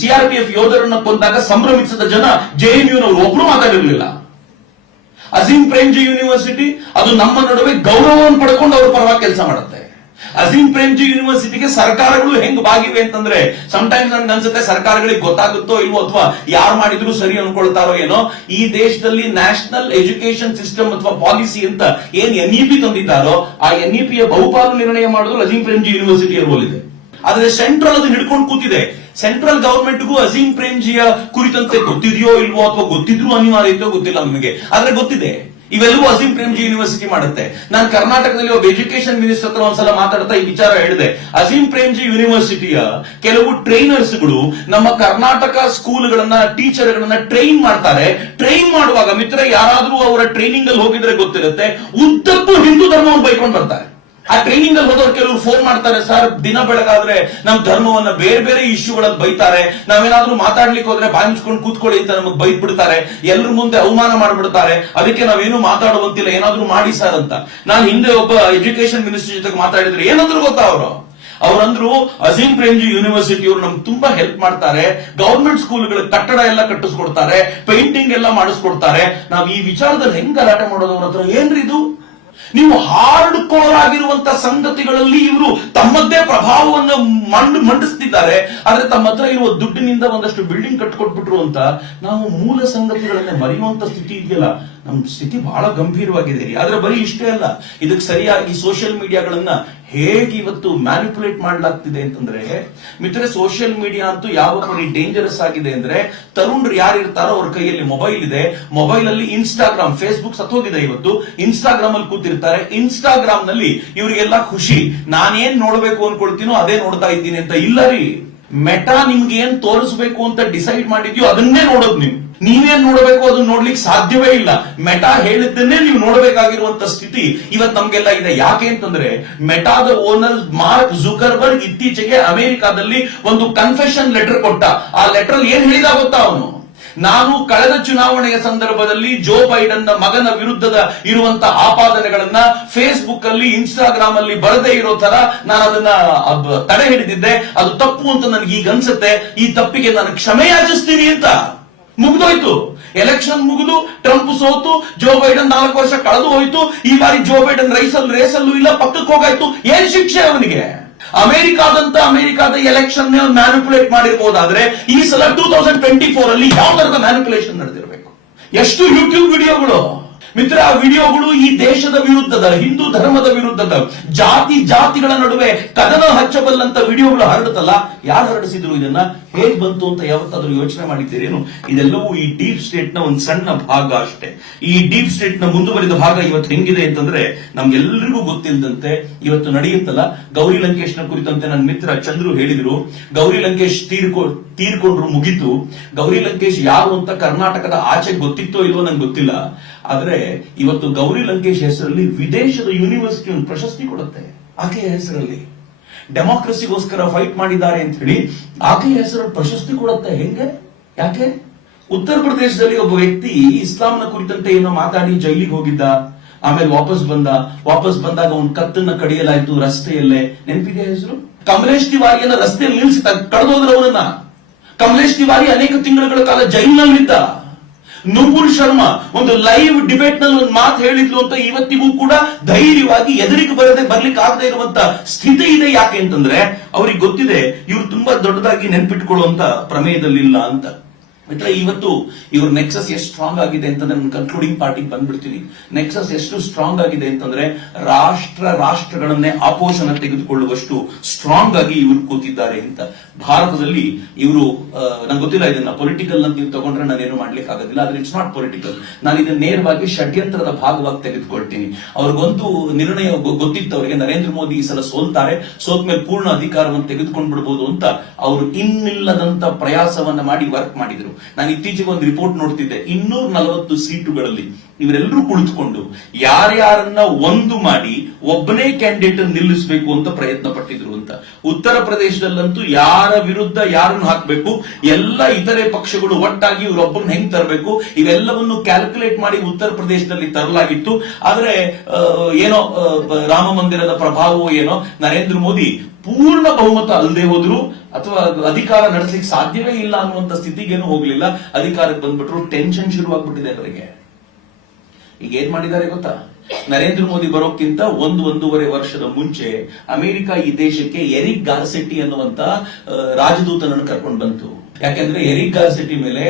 CRPF ಯೋಧರನ್ನ ಕೊಂದಾಗ ಸಂಭ್ರಮಿಸಿದ ಜನ JNUನವರು ಒಬ್ರು ಮಾತಾಡಿರಲಿಲ್ಲ. ಅಜೀಂ ಪ್ರೇಮ್ಜಿ ಯೂನಿವರ್ಸಿಟಿ ಅದು ನಮ್ಮ ನಡುವೆ ಗೌರವವನ್ನು ಪಡ್ಕೊಂಡು ಅವ್ರ ಪರವಾಗಿ ಕೆಲಸ ಮಾಡುತ್ತೆ. ಅಜೀಂ ಪ್ರೇಮ್ಜಿ ಯೂನಿವರ್ಸಿಟಿಗೆ ಸರ್ಕಾರಗಳು ಹೆಂಗ್ ಬಾಗಿವೆ ಅಂತಂದ್ರೆ ಟೈಮ್ಸ್ ನನ್ಗೆ ಅನ್ಸುತ್ತೆ ಸರ್ಕಾರಗಳಿಗೆ ಗೊತ್ತಾಗುತ್ತೋ ಇಲ್ವೋ ಅಥವಾ ಯಾರು ಮಾಡಿದ್ರು ಸರಿ ಅನ್ಕೊಳ್ತಾರೋ ಏನೋ, ಈ ದೇಶದಲ್ಲಿ ನ್ಯಾಷನಲ್ ಎಜುಕೇಶನ್ ಸಿಸ್ಟಮ್ ಅಥವಾ ಪಾಲಿಸಿ ಅಂತ ಏನ್ NEP ತಂದಿದ್ದಾರೋ ಆ NEP ಯ ಬಹುಪಾಲು ನಿರ್ಣಯ ಮಾಡೋದು ಅಜೀಂ ಪ್ರೇಮ್ಜಿ ಯೂನಿವರ್ಸಿಟಿ ಇರಬಹುದಿದೆ. ಆದ್ರೆ ಸೆಂಟ್ರಲ್ ಅದು ಹಿಡ್ಕೊಂಡು ಕೂತಿದೆ. ಸೆಂಟ್ರಲ್ ಗವರ್ಮೆಂಟ್ಗೂ ಅಜೀಂ ಪ್ರೇಮ್ಜಿಯ ಕುರಿತಂತೆ ಗೊತ್ತಿದೆಯೋ ಇಲ್ವೋ ಅಥವಾ ಗೊತ್ತಿದ್ರು ಅನಿವಾರ್ಯತೆಯೋ ಗೊತ್ತಿಲ್ಲ ನಮಗೆ, ಆದ್ರೆ ಗೊತ್ತಿದೆ. ಇವೆಲ್ಲವೂ ಅಜೀಂ ಪ್ರೇಮ್ಜಿ ಯೂನಿವರ್ಸಿಟಿ ಮಾಡುತ್ತೆ. ನಾನು ಕರ್ನಾಟಕದಲ್ಲಿ ಒಬ್ಬ ಎಜುಕೇಶನ್ ಮಿನಿಸ್ಟರ್ ಹತ್ರ ಒಂದ್ಸಲ ಮಾತಾಡ್ತಾ ಈ ವಿಚಾರ ಹೇಳಿದೆ. ಅಜೀಂ ಪ್ರೇಮ್ಜಿ ಯೂನಿವರ್ಸಿಟಿಯ ಕೆಲವು ಟ್ರೈನರ್ಸ್ಗಳು ನಮ್ಮ ಕರ್ನಾಟಕ ಸ್ಕೂಲ್ಗಳನ್ನ ಟೀಚರ್ಗಳನ್ನ ಟ್ರೈನ್ ಮಾಡ್ತಾರೆ. ಟ್ರೈನ್ ಮಾಡುವಾಗ ಮಿತ್ರ ಯಾರಾದ್ರೂ ಅವರ ಟ್ರೈನಿಂಗ್ ಅಲ್ಲಿ ಹೋಗಿದ್ರೆ ಗೊತ್ತಿರುತ್ತೆ, ಉದ್ದಕ್ಕೂ ಹಿಂದೂ ಧರ್ಮವನ್ನು ಬೈಕೊಂಡು ಬರ್ತಾರೆ. ಆ ಟ್ರೈನಿಂಗ್ ಅಲ್ಲಿ ಹೋದವ್ರು ಕೆಲವರು ಫೋನ್ ಮಾಡ್ತಾರೆ, ಸರ್ ದಿನ ಬೆಳಗಾದ್ರೆ ನಮ್ ಧರ್ಮವನ್ನ ಬೇರೆ ಬೇರೆ ಇಶ್ಯೂಗಳಲ್ಲಿ ಬೈತಾರೆ, ನಾವೇನಾದ್ರೂ ಮಾತಾಡ್ಲಿಕ್ಕೆ ಹೋದ್ರೆ ಬಾಯಿ ಮುಚ್ಕೊಂಡು ಕೂತ್ಕೊಳ್ಳಿ ಅಂತ ನಮಗ್ ಬೈದ್ ಬಿಡ್ತಾರೆ, ಎಲ್ರ ಮುಂದೆ ಅವಮಾನ ಮಾಡ್ಬಿಡ್ತಾರೆ, ಅದಕ್ಕೆ ನಾವೇನು ಮಾತಾಡುವಂತಿಲ್ಲ, ಏನಾದ್ರೂ ಮಾಡಿ ಸರ್ ಅಂತ. ನಾನು ಹಿಂದೆ ಒಬ್ಬ ಎಜುಕೇಶನ್ ಮಿನಿಸ್ಟರ್ ಜೊತೆ ಮಾತಾಡಿದ್ರೆ ಏನಂದ್ರು ಗೊತ್ತಾ ಅವರಂದ್ರು ಅಜೀಂ ಪ್ರೇಮ್ಜಿ ಯೂನಿವರ್ಸಿಟಿ ಅವರು ನಮ್ಗೆ ತುಂಬಾ ಹೆಲ್ಪ್ ಮಾಡ್ತಾರೆ, ಗವರ್ಮೆಂಟ್ ಸ್ಕೂಲ್ಗಳ ಕಟ್ಟಡ ಎಲ್ಲ ಕಟ್ಟಿಸ್ಕೊಡ್ತಾರೆ, ಪೇಂಟಿಂಗ್ ಎಲ್ಲ ಮಾಡಿಸ್ಕೊಡ್ತಾರೆ. ನಾವ್ ಈ ವಿಚಾರದಲ್ಲಿ ಹೆಂಗ್ ಗಲಾಟೆ ಮಾಡೋದು ಅವ್ರ ಹತ್ರ? ಏನ್ರಿ ಇದು? ನೀವು ಹಾರ್ಡ್ ಕೋರ್ ಆಗಿರುವಂತ ಸಂಗತಿಗಳಲ್ಲಿ ಇವರು ತಮ್ಮದ್ದೇ ಪ್ರಭಾವವನ್ನು ಮಂಡಿಸ್ತಿದ್ದಾರೆ, ಆದ್ರೆ ತಮ್ಮ ಹತ್ರ ಇರುವ ದುಡ್ಡಿನಿಂದ ಒಂದಷ್ಟು ಬಿಲ್ಡಿಂಗ್ ಕಟ್ಕೊಟ್ಬಿಟ್ರು ಅಂತ ನಾವು ಮೂಲ ಸಂಗತಿಗಳನ್ನೇ ಮರೆಯುವಂತ ಸ್ಥಿತಿ ಇದೆಯಲ್ಲ, ನಮ್ ಸ್ಥಿತಿ ಬಹಳ ಗಂಭೀರವಾಗಿದೆ. ಆದ್ರೆ ಬರೀ ಇಷ್ಟೇ ಅಲ್ಲ, ಇದಕ್ಕೆ ಸರಿಯಾಗಿ ಸೋಷಿಯಲ್ ಮೀಡಿಯಾಗಳನ್ನ ಹೇಗೆ ಇವತ್ತು ಮ್ಯಾನಿಪುಲೇಟ್ ಮಾಡಲಾಗ್ತಿದೆ ಅಂತಂದ್ರೆ ಮಿತ್ರರೆ, ಸೋಷಿಯಲ್ ಮೀಡಿಯಾ ಅಂತೂ ಯಾವ ಪರಿ ಡೇಂಜರಸ್ ಆಗಿದೆ ಅಂದ್ರೆ, ತರುಣರು ಯಾರು ಇರ್ತಾರೋ ಅವ್ರ ಕೈಯಲ್ಲಿ ಮೊಬೈಲ್ ಇದೆ, ಮೊಬೈಲ್ ಅಲ್ಲಿ ಇನ್ಸ್ಟಾಗ್ರಾಮ್, ಫೇಸ್ಬುಕ್ ಸತ್ತೋಗಿದೆ ಇವತ್ತು, ಇನ್ಸ್ಟಾಗ್ರಾಮ್ ಅಲ್ಲಿ ಕೂತಿರ್ತಾರೆ. ಇನ್ಸ್ಟಾಗ್ರಾಮ್ ನಲ್ಲಿ ಇವರಿಗೆಲ್ಲ ಖುಷಿ, ನಾನೇನ್ ನೋಡ್ಬೇಕು ಅನ್ಕೊಳ್ತೀನೋ ಅದೇ ನೋಡ್ತಾ ಇದ್ದೀನಿ ಅಂತ. ಇಲ್ಲ ರೀ, ಮೆಟಾ ನಿಮ್ಗೆ ಏನ್ ತೋರಿಸ್ಬೇಕು ಅಂತ ಡಿಸೈಡ್ ಮಾಡಿದ್ಯೋ ಅದನ್ನೇ ನೋಡೋದು ನೀವು. ನೀವೇನ್ ನೋಡಬೇಕು ಅದನ್ನ ನೋಡ್ಲಿಕ್ಕೆ ಸಾಧ್ಯವೇ ಇಲ್ಲ. ಮೆಟಾ ಹೇಳಿದ್ದನ್ನೇ ನೀವು ನೋಡಬೇಕಾಗಿರುವಂತ ಸ್ಥಿತಿ ಇವತ್ತು ನಮ್ಗೆಲ್ಲ ಇದೆ. ಯಾಕೆ ಅಂತಂದ್ರೆ ಮೆಟಾದ ಓನರ್ ಮಾರ್ಕ್ ಜುಕರ್ಬರ್ಗ್ ಇತ್ತೀಚೆಗೆ ಅಮೆರಿಕಾದಲ್ಲಿ ಒಂದು ಕನ್ಫೆಷನ್ ಲೆಟರ್ ಕೊಟ್ಟ. ಆ ಲೆಟರ್ ಏನ್ ಹೇಳಿದ ಗೊತ್ತಾ ಅವನು? ನಾನು ಕಳೆದ ಚುನಾವಣೆಯ ಸಂದರ್ಭದಲ್ಲಿ ಜೋ ಬೈಡನ್ ನ ಮಗನ ವಿರುದ್ಧದ ಇರುವಂತ ಆಪಾದನೆಗಳನ್ನ ಫೇಸ್ಬುಕ್ ಅಲ್ಲಿ ಇನ್ಸ್ಟಾಗ್ರಾಮ್ ಅಲ್ಲಿ ಬರದೇ ಇರೋ ತರ ನಾನು ಅದನ್ನ ತಡೆ ಹಿಡಿದಿದ್ದೆ, ಅದು ತಪ್ಪು ಅಂತ ನನಗೆ ಈಗ ಅನ್ಸುತ್ತೆ, ಈ ತಪ್ಪಿಗೆ ನಾನು ಕ್ಷಮೆ ಯಾಚಿಸ್ತೀನಿ ಅಂತ. ಮುಗಿದೋಯ್ತು, ಎಲೆಕ್ಷನ್ ಮುಗಿದು ಟ್ರಂಪ್ ಸೋತು, ಜೋ ಬೈಡನ್ 4 ವರ್ಷ ಕಳೆದು ಹೋಯ್ತು. ಈ ಬಾರಿ ಜೋ ಬೈಡನ್ ರೇಸಲ್ಲೂ ಇಲ್ಲ, ಪಕ್ಕಕ್ಕೆ ಹೋಗಾಯ್ತು. ಏನ್ ಶಿಕ್ಷೆ ಅವನಿಗೆ? ಅಮೆರಿಕಾದ ಎಲೆಕ್ಷನ್ ಮ್ಯಾನಿಪುಲೇಟ್ ಮಾಡಿರ್ಬೋದಾದ್ರೆ ಈ ಸಲ 2024 ಅಲ್ಲಿ ಯಾವ ತರದ ಮ್ಯಾನಿಪುಲೇಷನ್ ನಡೆದಿರಬೇಕು? ಎಷ್ಟು ಯೂಟ್ಯೂಬ್ ವಿಡಿಯೋಗಳು ಮಿತ್ರ, ಆ ವಿಡಿಯೋಗಳು ಈ ದೇಶದ ವಿರುದ್ಧದ, ಹಿಂದೂ ಧರ್ಮದ ವಿರುದ್ಧದ, ಜಾತಿಗಳ ನಡುವೆ ಕದನ ಹಚ್ಚಬಲ್ಲಂತ ವಿಡಿಯೋಗಳು ಹರಡುತ್ತಲ್ಲ, ಯಾರು ಹರಡಿಸಿದ್ರು ಇದನ್ನ? ಹೇಗ್ ಬಂತು ಅಂತ ಯಾವತ್ತಾದ್ರೂ ಯೋಚನೆ ಮಾಡಿದ್ದೀರೇನು? ಇದೆಲ್ಲವೂ ಈ ಡೀಪ್ ಸ್ಟೇಟ್ ನ ಒಂದು ಸಣ್ಣ ಭಾಗ ಅಷ್ಟೇ. ಈ ಡೀಪ್ ಸ್ಟೇಟ್ ನ ಮುಂದುವರಿದ ಭಾಗ ಇವತ್ತು ಹೆಂಗಿದೆ ಅಂತಂದ್ರೆ, ನಮ್ಗೆಲ್ಲರಿಗೂ ಗೊತ್ತಿಲ್ಲದಂತೆ ಇವತ್ತು ನಡೆಯುತ್ತಲ್ಲ, ಗೌರಿ ಲಂಕೇಶ್ ನ ಕುರಿತಂತೆ ನನ್ನ ಮಿತ್ರ ಚಂದ್ರು ಹೇಳಿದ್ರು, ಗೌರಿ ಲಂಕೇಶ್ ತೀರ್ಕೊಂಡ್ರು, ಮುಗೀತು. ಗೌರಿ ಲಂಕೇಶ್ ಯಾರು ಅಂತ ಕರ್ನಾಟಕದ ಆಚೆ ಗೊತ್ತಿತ್ತೋ ಇಲ್ವೋ ನಂಗೆ ಗೊತ್ತಿಲ್ಲ, ಆದ್ರೆ ಇವತ್ತು ಗೌರಿ ಲಂಕೇಶ್ ಹೆಸರಲ್ಲಿ ವಿದೇಶದ ಯೂನಿವರ್ಸಿಟಿ ಒಂದು ಪ್ರಶಸ್ತಿ ಕೊಡುತ್ತೆ. ಆಕೆಯ ಹೆಸರಲ್ಲಿ ಡೆಮಾಕ್ರಸಿಗೋಸ್ಕರ ಫೈಟ್ ಮಾಡಿದ್ದಾರೆ ಅಂತ ಹೇಳಿ ಆಕೆಯ ಹೆಸರಲ್ಲಿ ಪ್ರಶಸ್ತಿ ಕೊಡುತ್ತೆ. ಹೆಂಗೆ? ಯಾಕೆ? ಉತ್ತರ ಪ್ರದೇಶದಲ್ಲಿ ಒಬ್ಬ ವ್ಯಕ್ತಿ ಇಸ್ಲಾಂನ ಕುರಿತಂತೆ ಏನೋ ಮಾತಾಡಿ ಜೈಲಿಗೆ ಹೋಗಿದ್ದ, ಆಮೇಲೆ ವಾಪಸ್ ಬಂದಾಗ ಒಂದು ಕತ್ತನ್ನ ಕಡಿಯಲಾಯ್ತು ರಸ್ತೆಯಲ್ಲೇ. ನೆನಪಿದೆ ಹೆಸರು? ಕಮಲೇಶ್ ತಿವಾರಿಯನ್ನ ರಸ್ತೆಯಲ್ಲಿ ನಿಲ್ಲಿಸಿ ಕಳೆದೋದ್ರ ಅವರನ್ನ. ಕಮಲೇಶ್ ತಿವಾರಿ ಅನೇಕ ತಿಂಗಳುಗಳ ಕಾಲ ಜೈಲಿನಲ್ಲಿದ್ದ. ನುಪುರ್ ಶರ್ಮಾ ಒಂದು ಲೈವ್ ಡಿಬೇಟ್ ನಲ್ಲಿ ಒಂದು ಮಾತು ಹೇಳಿದ್ಲು ಅಂತ ಇವತ್ತಿಗೂ ಕೂಡ ಧೈರ್ಯವಾಗಿ ಎದುರಿಗೆ ಬರ್ಲಿಕ್ಕೆ ಆಗದೆ ಇರುವಂತ ಸ್ಥಿತಿ ಇದೆ. ಯಾಕೆ ಅಂತಂದ್ರೆ ಅವ್ರಿಗೆ ಗೊತ್ತಿದೆ ಇವ್ರು ತುಂಬಾ ದೊಡ್ಡದಾಗಿ ನೆನ್ಪಿಟ್ಕೊಳ್ಳುವಂತ ಪ್ರಮೇಯದಲ್ಲಿಲ್ಲ ಅಂತ. ಮಿತ್ರ, ಇವತ್ತು ಇವ್ರ ನೆಕ್ಸಸ್ ಎಷ್ಟು ಸ್ಟ್ರಾಂಗ್ ಆಗಿದೆ ಅಂತಂದ್ರೆ, ನಾನು ಕನ್ಕ್ಲೂಡಿಂಗ್ ಪಾರ್ಟಿಗೆ ಬಂದ್ಬಿಡ್ತೀನಿ. ನೆಕ್ಸಸ್ ಎಷ್ಟು ಸ್ಟ್ರಾಂಗ್ ಆಗಿದೆ ಅಂತಂದ್ರೆ, ರಾಷ್ಟ್ರಗಳನ್ನೇ ಆಪೋಷಣ ತೆಗೆದುಕೊಳ್ಳುವಷ್ಟು ಸ್ಟ್ರಾಂಗ್ ಆಗಿ ಇವರು ಕೂತಿದ್ದಾರೆ ಅಂತ. ಭಾರತದಲ್ಲಿ ಇವರು, ನಂಗೆ ಗೊತ್ತಿಲ್ಲ ಇದನ್ನ ಪೊಲಿಟಿಕಲ್ ಅಂತ ನೀವು ತಗೊಂಡ್ರೆ ನಾನೇನು ಮಾಡ್ಲಿಕ್ಕೆ ಆಗೋದಿಲ್ಲ, ಆದ್ರೆ ಇಟ್ಸ್ ನಾಟ್ ಪೊಲಿಟಿಕಲ್. ನಾನು ಇದನ್ನ ನೇರವಾಗಿ ಷಡ್ಯಂತ್ರದ ಭಾಗವಾಗಿ ತೆಗೆದುಕೊಳ್ತೀನಿ. ಅವ್ರಿಗೊಂದು ನಿರ್ಣಯ ಗೊತ್ತಿತ್ತು, ಅವರಿಗೆ ನರೇಂದ್ರ ಮೋದಿ ಈ ಸಲ ಸೋತ್ಮೇಲೆ ಪೂರ್ಣ ಅಧಿಕಾರವನ್ನು ತೆಗೆದುಕೊಂಡು ಬಿಡಬಹುದು ಅಂತ ಅವರು ಇನ್ನಿಲ್ಲದಂತ ಪ್ರಯಾಸವನ್ನ ಮಾಡಿ ವರ್ಕ್ ಮಾಡಿದ್ರು. ನಾನು ಇತ್ತೀಚೆಗೆ ಒಂದು ರಿಪೋರ್ಟ್ ನೋಡ್ತಿದ್ದೆ, 240 ಸೀಟುಗಳಲ್ಲಿ ಇವರೆಲ್ಲರೂ ಕುಳಿತುಕೊಂಡು ಯಾರ್ಯಾರನ್ನ ಒಂದು ಮಾಡಿ ಒಬ್ಬನೇ ಕ್ಯಾಂಡಿಡೇಟ್ ನಿಲ್ಲಿಸಬೇಕು ಅಂತ ಪ್ರಯತ್ನ ಪಟ್ಟಿದ್ರು ಅಂತ. ಉತ್ತರ ಪ್ರದೇಶದಲ್ಲಂತೂ ಯಾರ ವಿರುದ್ಧ ಯಾರನ್ನು ಹಾಕಬೇಕು, ಎಲ್ಲ ಇತರೆ ಪಕ್ಷಗಳು ಒಟ್ಟಾಗಿ ಇವರೊಬ್ಬರನ್ನ ಹೆಂಗ್ ತರಬೇಕು, ಇವೆಲ್ಲವನ್ನು ಕ್ಯಾಲ್ಕುಲೇಟ್ ಮಾಡಿ ಉತ್ತರ ಪ್ರದೇಶದಲ್ಲಿ ತರಲಾಗಿತ್ತು. ಆದ್ರೆ ಏನೋ ರಾಮ ಮಂದಿರದ ಪ್ರಭಾವವೋ ಏನೋ, ನರೇಂದ್ರ ಮೋದಿ ಪೂರ್ಣ ಬಹುಮತ ಅಲ್ಲದೆ ಹೋದ್ರು ಅಥವಾ ಅಧಿಕಾರ ನಡೆಸಲಿಕ್ಕೆ ಸಾಧ್ಯವೇ ಇಲ್ಲ ಅನ್ನುವಂತ ಸ್ಥಿತಿಗೇನು ಹೋಗ್ಲಿಲ್ಲ, ಅಧಿಕಾರಕ್ಕೆ ಬಂದ್ಬಿಟ್ರು. ಟೆನ್ಷನ್ ಶುರುವಾಗ್ಬಿಟ್ಟಿದೆ ಅವರಿಗೆ. ಈಗ ಏನ್ ಮಾಡಿದ್ದಾರೆ ಗೊತ್ತಾ? ನರೇಂದ್ರ ಮೋದಿ ಬರೋಕ್ಕಿಂತ ಒಂದೂವರೆ ವರ್ಷದ ಮುಂಚೆ ಅಮೆರಿಕ ಈ ದೇಶಕ್ಕೆ ಎರಿಕ್ ಗಾರ್ಸೆಟ್ಟಿ ಅನ್ನುವಂತ ರಾಜದೂತನನ್ನು ಕರ್ಕೊಂಡು ಬಂತು. ಯಾಕೆಂದ್ರೆ ಎರಿಕ್ ಗಾರ್ಸೆಟ್ಟಿ ಮೇಲೆ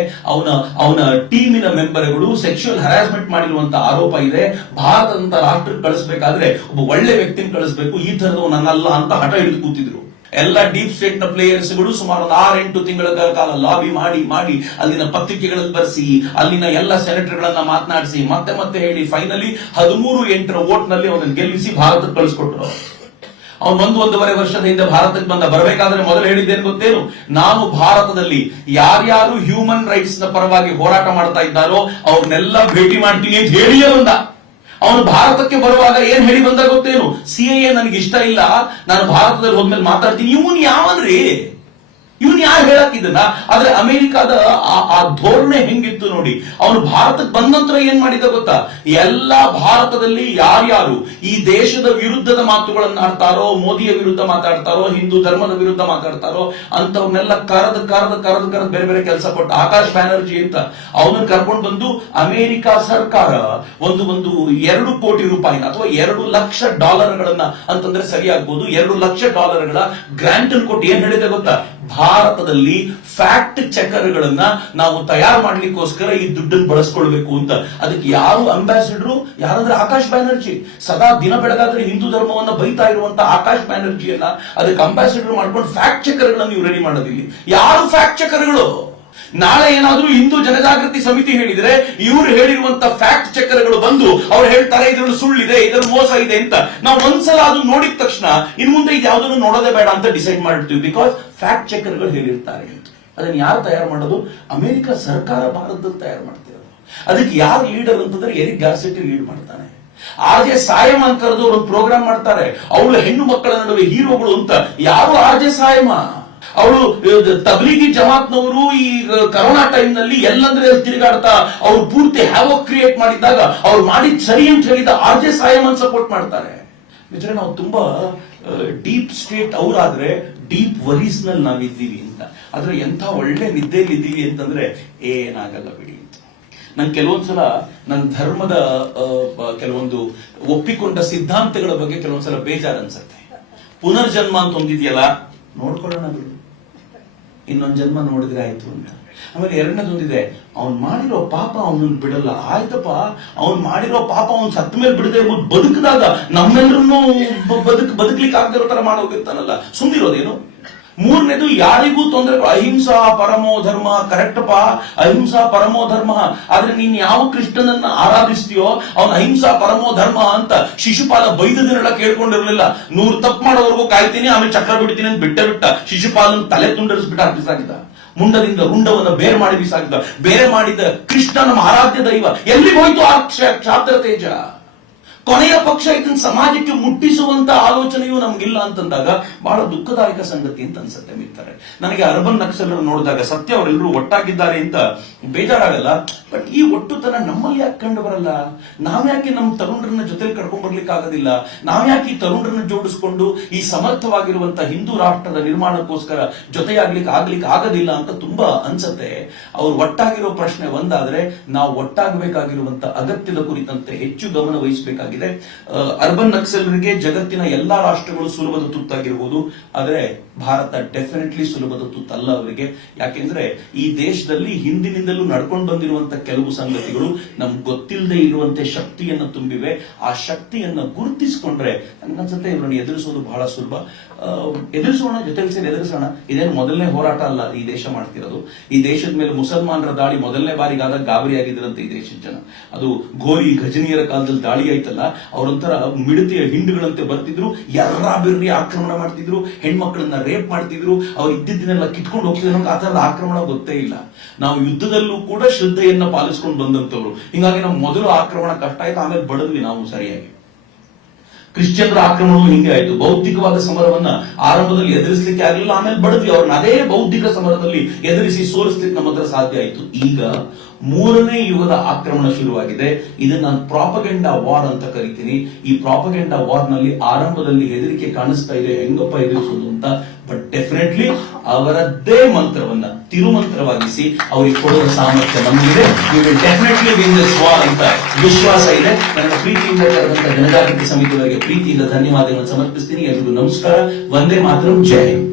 ಅವನ ಟೀಮಿನ ಮೆಂಬರ್ಗಳು ಸೆಕ್ಸುವಲ್ ಹರಾಸ್ಮೆಂಟ್ ಮಾಡಿರುವಂತ ಆರೋಪ ಇದೆ. ಭಾರತದಂತ ರಾಷ್ಟ್ರಕ್ಕೆ ಕಳಿಸಬೇಕಾದ್ರೆ ಒಬ್ಬ ಒಳ್ಳೆ ವ್ಯಕ್ತಿನ ಕಳಿಸಬೇಕು, ಈ ತರದವನಲ್ಲ ಅಂತ ಹಠ ಹಿಡಿದು ಕೂತಿದ್ರು. ಎಲ್ಲ ಡೀಪ್ ಸ್ಟೇಟ್ ನ ಪ್ಲೇಯರ್ಸ್ಗಳು ಸುಮಾರು 6-8 ತಿಂಗಳ ಕಾಲ ಲಾಬಿ ಮಾಡಿ ಅಲ್ಲಿನ ಪತ್ರಿಕೆಗಳಲ್ಲಿ ಬರೆಸಿ, ಅಲ್ಲಿನ ಎಲ್ಲ ಸೆನೆಟರ್ಗಳನ್ನ ಮಾತನಾಡಿಸಿ, ಮತ್ತೆ ಹೇಳಿ ಫೈನಲಿ 13-8 ವೋಟ್ ನಲ್ಲಿ ಅವನನ್ನು ಗೆಲ್ಲಿಸಿ ಭಾರತಕ್ಕೆ ಕಳಿಸ್ಕೊಟ್ರು. ಅವನು 1.5 ವರ್ಷದ ಹಿಂದೆ ಭಾರತಕ್ಕೆ ಬರಬೇಕಾದ್ರೆ ಮೊದಲು ಹೇಳಿದ್ದೇನು ಗೊತ್ತೇನು? ನಾನು ಭಾರತದಲ್ಲಿ ಯಾರ್ಯಾರು ಹ್ಯೂಮನ್ ರೈಟ್ಸ್ ನ ಪರವಾಗಿ ಹೋರಾಟ ಮಾಡ್ತಾ ಇದ್ದಾರೋ ಅವ್ರನ್ನೆಲ್ಲ ಭೇಟಿ ಮಾಡ್ತೀನಿ ಅಂತ ಹೇಳಿಯೇ ಬಂದ. ಅವನು ಭಾರತಕ್ಕೆ ಬರುವಾಗ ಏನ್ ಹೇಳಿ ಬಂದ ಗೊತ್ತೇನು? ಸಿಎಎ ನನಗೆ ಇಷ್ಟ ಇಲ್ಲ, ನಾನು ಭಾರತದಲ್ಲಿ ಹೋದ್ಮೇಲೆ ಮಾತಾಡ್ತೀನಿ. ಇವನ್ ಯಾವನ್ರಿ? ಇವನ್ ಯಾರು ಹೇಳಕ್ ಇದನ್ನ? ಆದ್ರೆ ಅಮೆರಿಕಾದ ಆ ಧೋರಣೆ ಹೆಂಗಿತ್ತು ನೋಡಿ. ಅವನು ಭಾರತಕ್ಕೆ ಬಂದ ನಂತರ ಏನ್ ಮಾಡಿದ ಗೊತ್ತಾ? ಎಲ್ಲ ಭಾರತದಲ್ಲಿ ಯಾರ್ಯಾರು ಈ ದೇಶದ ವಿರುದ್ಧದ ಮಾತುಗಳನ್ನ ಆಡ್ತಾರೋ, ಮೋದಿಯ ವಿರುದ್ಧ ಮಾತಾಡ್ತಾರೋ, ಹಿಂದೂ ಧರ್ಮದ ವಿರುದ್ಧ ಮಾತಾಡ್ತಾರೋ ಅಂತವನ್ನೆಲ್ಲ ಕರೆದು ಬೇರೆ ಕೆಲಸ ಕೊಟ್ಟ. ಆಕಾಶ್ ಬ್ಯಾನರ್ಜಿ ಅಂತ ಅವನನ್ನು ಕರ್ಕೊಂಡು ಬಂದು ಅಮೆರಿಕ ಸರ್ಕಾರ ಒಂದು 2 ಕೋಟಿ ರೂಪಾಯಿನ ಅಥವಾ $2 ಲಕ್ಷ ಅಂತಂದ್ರೆ ಸರಿಯಾಗ್ಬೋದು, $2 ಲಕ್ಷ ಗ್ರಾಂಟ್ ಅನ್ನು ಕೊಟ್ಟು ಏನ್ ಹೇಳಿದೆ ಗೊತ್ತಾ? ಭಾರತದಲ್ಲಿ ಫ್ಯಾಕ್ಟ್ ಚೆಕರ್ಗಳನ್ನ ನಾವು ತಯಾರು ಮಾಡ್ಲಿಕ್ಕೋಸ್ಕರ ಈ ದುಡ್ಡನ್ನು ಬಳಸ್ಕೊಳ್ಬೇಕು ಅಂತ. ಅದಕ್ಕೆ ಯಾರು ಅಂಬಾಸಿಡರು? ಯಾರಂದ್ರೆ ಆಕಾಶ್ ಬ್ಯಾನರ್ಜಿ. ಸದಾ ದಿನ ಬೆಳಗಾದ್ರೆ ಹಿಂದೂ ಧರ್ಮವನ್ನ ಬೈತಾ ಇರುವಂತ ಆಕಾಶ್ ಬ್ಯಾನರ್ಜಿಯನ್ನ ಅದಕ್ಕೆ ಅಂಬಾಸಿಡರ್ ಮಾಡ್ಕೊಂಡು ಫ್ಯಾಕ್ಟ್ ಚೆಕರ್ಗಳನ್ನು ನೀವು ರೆಡಿ ಮಾಡೋದಿಲ್ಲ. ಯಾರು ಫ್ಯಾಕ್ಟ್ ಚೆಕರ್ಗಳು? ನಾಳೆ ಏನಾದ್ರೂ ಹಿಂದೂ ಜನಜಾಗೃತಿ ಸಮಿತಿ ಹೇಳಿದ್ರೆ ಇವರು ಹೇಳಿರುವಂತ ಫ್ಯಾಕ್ಟ್ ಚೆಕರ್ಗಳು ಬಂದು ಅವ್ರು ಹೇಳ್ತಾರೆ ಇದ್ರಲ್ಲಿ ಸುಳ್ಳಿದೆ, ಇದರಲ್ಲಿ ಮೋಸ ಇದೆ ಅಂತ. ನಾವು ಒಂದ್ಸಲ ಅದು ನೋಡಿದ ತಕ್ಷಣ ಇನ್ ಮುಂದೆ ಇದು ಯಾವ್ದನ್ನು ನೋಡೋದೇ ಬೇಡ ಅಂತ ಡಿಸೈಡ್ ಮಾಡಿರ್ತೀವಿ. ಬಿಕಾಸ್ ಫ್ಯಾಕ್ಟ್ ಚೆಕರ್ಗಳು ಹೇಳಿರ್ತಾರೆ ಅಂತ. ಅದನ್ನ ಯಾರು ತಯಾರು ಮಾಡೋದು? ಅಮೆರಿಕ ಸರ್ಕಾರ ಭಾರತದಲ್ಲಿ ತಯಾರು ಮಾಡ್ತಿರೋದು. ಅದಕ್ಕೆ ಯಾರು ಲೀಡರ್ ಅಂತಂದ್ರೆ ಎರಿಕ್ ಗಾರ್ಸೆಟ್ಟಿ ಲೀಡ್ ಮಾಡ್ತಾನೆ. ಆರ್ಜೆ ಸಾಯಮ ಅಂತ ಕರೆದು ಅವರು ಪ್ರೋಗ್ರಾಮ್ ಮಾಡ್ತಾರೆ. ಅವಳು ಹೆಣ್ಣು ಮಕ್ಕಳ ನಡುವೆ ಹೀರೋಗಳು ಅಂತ. ಯಾರು ಆರ್ಜೆ ಸಾಯಮ? ಅವಳು ತಬ್ಲೀಗಿ ಜಮಾತ್ನವರು ಈ ಕರೋನಾ ಟೈಮ್ ನಲ್ಲಿ ಎಲ್ಲಂದ್ರೆ ತಿರುಗಾಡ್ತಾ ಅವ್ರು ಪೂರ್ತಿ ಹ್ಯಾವೋಕ್ ಕ್ರಿಯೇಟ್ ಮಾಡಿದಾಗ ಅವ್ರು ಮಾಡಿದ್ ಸರಿ ಅಂತ ಹೇಳಿದ ಆರ್ಜೆ ಸಾಯಮನ್ ಸಪೋರ್ಟ್ ಮಾಡ್ತಾರೆ. ಮಿತ್ರ, ನಾವು ತುಂಬಾ ಡೀಪ್ ಸ್ಟೇಟ್ ಅವರಾದ್ರೆ ಡೀಪ್ ವರೀಸ್ ನಲ್ಲಿ ನಾವಿದ್ದೀವಿ ಅಂತ. ಆದ್ರೆ ಎಂಥ ಒಳ್ಳೆ ನಿದ್ದೆಯಲ್ಲಿ ಇದ್ದೀವಿ ಅಂತಂದ್ರೆ ಏನಾಗಲ್ಲ ಬಿಡಿ ಅಂತ. ನಂಗೆ ಕೆಲವೊಂದ್ಸಲ ನನ್ನ ಧರ್ಮದ ಕೆಲವೊಂದು ಒಪ್ಪಿಕೊಂಡ ಸಿದ್ಧಾಂತಗಳ ಬಗ್ಗೆ ಕೆಲವೊಂದ್ಸಲ ಬೇಜಾರು ಅನ್ಸುತ್ತೆ. ಪುನರ್ಜನ್ಮ ಅಂತ ಒಂದಿದೆಯಲ್ಲ, ನೋಡ್ಕೊಳ್ಳೋಣ ಬಿಡು, ಇನ್ನೊಂದ್ ಜನ್ಮ ನೋಡಿದ್ರೆ ಆಯ್ತು ಅಂತ. ಆಮೇಲೆ ಎರಡನೇದೊಂದಿದೆ, ಅವ್ನ್ ಮಾಡಿರೋ ಪಾಪ ಅವನನ್ನು ಬಿಡಲ್ಲ. ಆಯ್ತಪ್ಪ, ಅವ್ನ್ ಮಾಡಿರೋ ಪಾಪ ಅವ್ನ್ ಸತ್ತ ಮೇಲೆ ಬಿಡದೆ ಬದುಕಿದಾಗ ನಮ್ಮೆಲ್ಲರನ್ನು ಬದುಕ್ಲಿಕ್ಕೆ ಆಗದಿರೋ ತರ ಮಾಡೋಗಿರ್ತಾನಲ್ಲ, ಸುಮ್ನಿರೋದೇನು? ಮೂರನೇದು, ಯಾರಿಗೂ ತೊಂದರೆ. ಅಹಿಂಸಾ ಪರಮೋ ಧರ್ಮ, ಕರೆಕ್ಟ್ ಪಾ, ಅಹಿಂಸಾ ಪರಮೋ ಧರ್ಮ. ಆದ್ರೆ ನೀನ್ ಯಾವ ಕೃಷ್ಣನನ್ನ ಆರಾಧಿಸ್ತೀಯೋ ಅವನ ಅಹಿಂಸಾ ಪರಮೋ ಧರ್ಮ ಅಂತ ಶಿಶುಪಾಲ ಬೈದ ದಿನ ಕೇಳ್ಕೊಂಡಿರ್ಲಿಲ್ಲ. 100 ತಪ್ಪು ಮಾಡೋವರೆಗೂ ಕಾಯ್ತೀನಿ, ಆಮೇಲೆ ಚಕ್ರ ಬಿಡ್ತೀನಿ ಅಂತ ಬಿಟ್ಟ ಶಿಶುಪಾಲನ ತಲೆ ತುಂಡರಿಸ್ಬಿಟ್ಟ ಬಿಸಾಕಿದ. ಮುಂಡದಿಂದ ರುಂಡವನ್ನ ಬೇರೆ ಮಾಡಿ ಬಿಸಾಕಿದ. ಬೇರೆ ಮಾಡಿದ ಕೃಷ್ಣ ನಮ್ಮ ಆರಾಧ್ಯ ದೈವ. ಎಲ್ಲಿ ಹೋಯ್ತು ಆ ಕ್ಷಾತ್ರ ತೇಜ? ಕೊನೆಯ ಪಕ್ಷ ಇದನ್ನ ಸಮಾಜಕ್ಕೆ ಮುಟ್ಟಿಸುವಂತ ಆಲೋಚನೆಯೂ ನಮ್ಗಿಲ್ಲ ಅಂತಂದಾಗ ಬಹಳ ದುಃಖದಾಯಕ ಸಂಗತಿ ಅಂತ ಅನ್ಸುತ್ತೆ ಮಿತ್ರರೆ. ನನಗೆ ಅರ್ಬನ್ ನಕ್ಸಲರು ನೋಡಿದಾಗ ಸತ್ಯ ಅವರೆಲ್ಲರೂ ಒಟ್ಟಾಗಿದ್ದಾರೆ ಅಂತ ಬೇಜಾರಾಗಲ್ಲ. ಬಟ್ ಈ ಒಟ್ಟುತನ ನಮ್ಮಲ್ಲಿ ಯಾಕೆ ಕಂಡು ಬರಲ್ಲ? ನಾವ್ಯಾಕೆ ನಮ್ಮ ತರುಣರನ್ನ ಜೊತೆಲಿ ಕರ್ಕೊಂಡ್ ಬರ್ಲಿಕ್ಕೆ ಆಗೋದಿಲ್ಲ? ನಾವ್ಯಾಕೆ ಈ ತರುಣರನ್ನ ಜೋಡಿಸ್ಕೊಂಡು ಈ ಸಮರ್ಥವಾಗಿರುವಂತ ಹಿಂದೂ ರಾಷ್ಟ್ರದ ನಿರ್ಮಾಣಕ್ಕೋಸ್ಕರ ಜೊತೆಯಾಗ್ಲಿಕ್ಕೆ ಆಗೋದಿಲ್ಲ ಅಂತ ತುಂಬಾ ಅನ್ಸತ್ತೆ. ಅವ್ರು ಒಟ್ಟಾಗಿರೋ ಪ್ರಶ್ನೆ ಒಂದಾದ್ರೆ ನಾವು ಒಟ್ಟಾಗಬೇಕಾಗಿರುವಂತ ಅಗತ್ಯದ ಕುರಿತಂತೆ ಹೆಚ್ಚು ಗಮನ ವಹಿಸಬೇಕಾಗಿದೆ. ಅರ್ಬನ್ ನಕ್ಸಲರಿಗೆ ಜಗತ್ತಿನ ಎಲ್ಲಾ ರಾಷ್ಟ್ರಗಳು ಸುಲಭದ ತುತ್ತಾಗಿರ್ಬೋದು, ಆದ್ರೆ ಭಾರತ ಡೆಫಿನೆಟ್ಲಿ ಸುಲಭದ ತುತ್ತಲ್ಲ ಅವರಿಗೆ. ಯಾಕೆಂದ್ರೆ ಈ ದೇಶದಲ್ಲಿ ಹಿಂದಿನಿಂದಲೂ ನಡ್ಕೊಂಡು ಬಂದಿರುವಂತ ಕೆಲವು ಸಂಗತಿಗಳು ನಮ್ಗೆ ಗೊತ್ತಿಲ್ಲದೆ ಇರುವಂತೆ ಶಕ್ತಿಯನ್ನ ತುಂಬಿವೆ. ಆ ಶಕ್ತಿಯನ್ನ ಗುರುತಿಸಿಕೊಂಡ್ರೆ ನನ್ಗನ್ಸುತ್ತೆ ಇವರನ್ನು ಎದುರಿಸೋದು ಬಹಳ ಸುಲಭ. ಎದುರಿಸೋಣ, ಜೊತೆಲಿ ಸೇರಿ ಎದುರಿಸೋಣ. ಇದೇನು ಮೊದಲನೇ ಹೋರಾಟ ಅಲ್ಲ ಈ ದೇಶ ಮಾಡ್ತಿರೋದು. ಈ ದೇಶದ ಮೇಲೆ ಮುಸಲ್ಮಾನರ ದಾಳಿ ಮೊದಲನೇ ಬಾರಿಗಾದಾಗ ಗಾಬರಿ ಆಗಿದ್ರಂತೆ ಈ ದೇಶದ ಜನ. ಅದು ಗೋರಿ ಗಜನಿಯರ ಕಾಲದಲ್ಲಿ ದಾಳಿ ಆಯ್ತಲ್ಲ, ಅವರೊಂಥರ ಮಿಡತೆಯ ಹಿಂಡುಗಳಂತೆ ಬರ್ತಿದ್ರು, ಬಿರ್ರಿ ಆಕ್ರಮಣ ಮಾಡ್ತಿದ್ರು, ಹೆಣ್ಮಕ್ಳನ್ನ ರೇಪ್ ಮಾಡ್ತಿದ್ರು, ಅವ್ರು ಇದ್ದಿದ್ದನ್ನೆಲ್ಲ ಕಿತ್ಕೊಂಡು ಹೋಗ್ತಿದ್ರು. ಆ ತರದ ಆಕ್ರಮಣ ಗೊತ್ತೇ ಇಲ್ಲ. ನಾವು ಯುದ್ಧದಲ್ಲೂ ಕೂಡ ಶ್ರದ್ಧೆಯನ್ನ ಪಾಲಿಸ್ಕೊಂಡು ಬಂದಂತವ್ರು. ಹಿಂಗಾಗಿ ನಾವು ಮೊದಲು ಆಕ್ರಮಣ ಕಷ್ಟ ಆಯ್ತು, ಆಮೇಲೆ ಬಡದ್ವಿ ನಾವು ಸರಿಯಾಗಿ. ಕ್ರಿಶ್ಚಿಯನ್ರ ಆಕ್ರಮಣವೂ ಹಿಂಗೆ ಆಯ್ತು. ಬೌದ್ಧಿಕವಾದ ಸಮರವನ್ನ ಆರಂಭದಲ್ಲಿ ಎದುರಿಸಲಿಕ್ಕೆ ಆಗಲಿಲ್ಲ, ಆಮೇಲೆ ಬಡದ್ವಿ ಅವ್ರನ್ನ. ಅದೇ ಬೌದ್ಧಿಕ ಸಮರದಲ್ಲಿ ಎದುರಿಸಿ ಸೋಲಿಸ್ಲಿಕ್ಕೆ ನಮ್ಮ ಹತ್ರ ಸಾಧ್ಯ ಆಯ್ತು. ಈಗ 3ನೇ ಯುಗದ ಆಕ್ರಮಣ ಶುರುವಾಗಿದೆ. ಇದನ್ನ ನಾನು ಪ್ರಾಪಗೆಂಡಾ ವಾರ್ ಅಂತ ಕರಿತೀನಿ. ಈ ಪ್ರಾಪಗೆಂಡಾ ವಾರ್ ನಲ್ಲಿ ಆರಂಭದಲ್ಲಿ ಹೆದರಿಕೆ ಕಾಣಿಸ್ತಾ ಇದೆ, ಹೆಂಗಪ್ಪ ಎದುರಿಸೋದು ಅಂತ. ಬಟ್ ಡೆಫಿನೆಟ್ಲಿ ಅವರದ್ದೇ ಮಂತ್ರವನ್ನ ತಿರುಮಂತ್ರವಾಗಿಸಿ ಅವರಿಗೆ ಕೊಡುವ ಸಾಮರ್ಥ್ಯ ನಮಗಿದೆ. We will definitely win this war ಅಂತ ವಿಶ್ವಾಸ ಇದೆ. ನನ್ನ ಪ್ರೀತಿಯಿಂದ ಕರೆದಂತ ಜನಜಾಗೃತಿ ಸಮಿತಿಯವರಿಗೆ ಪ್ರೀತಿಯಿಂದ ಧನ್ಯವಾದಗಳನ್ನು ಸಮರ್ಪಿಸ್ತೀನಿ. ಎಲ್ರಿಗೂ ನಮಸ್ಕಾರ. ವಂದೇ ಮಾತರಂ. ಜೈ ಹಿಂದ್.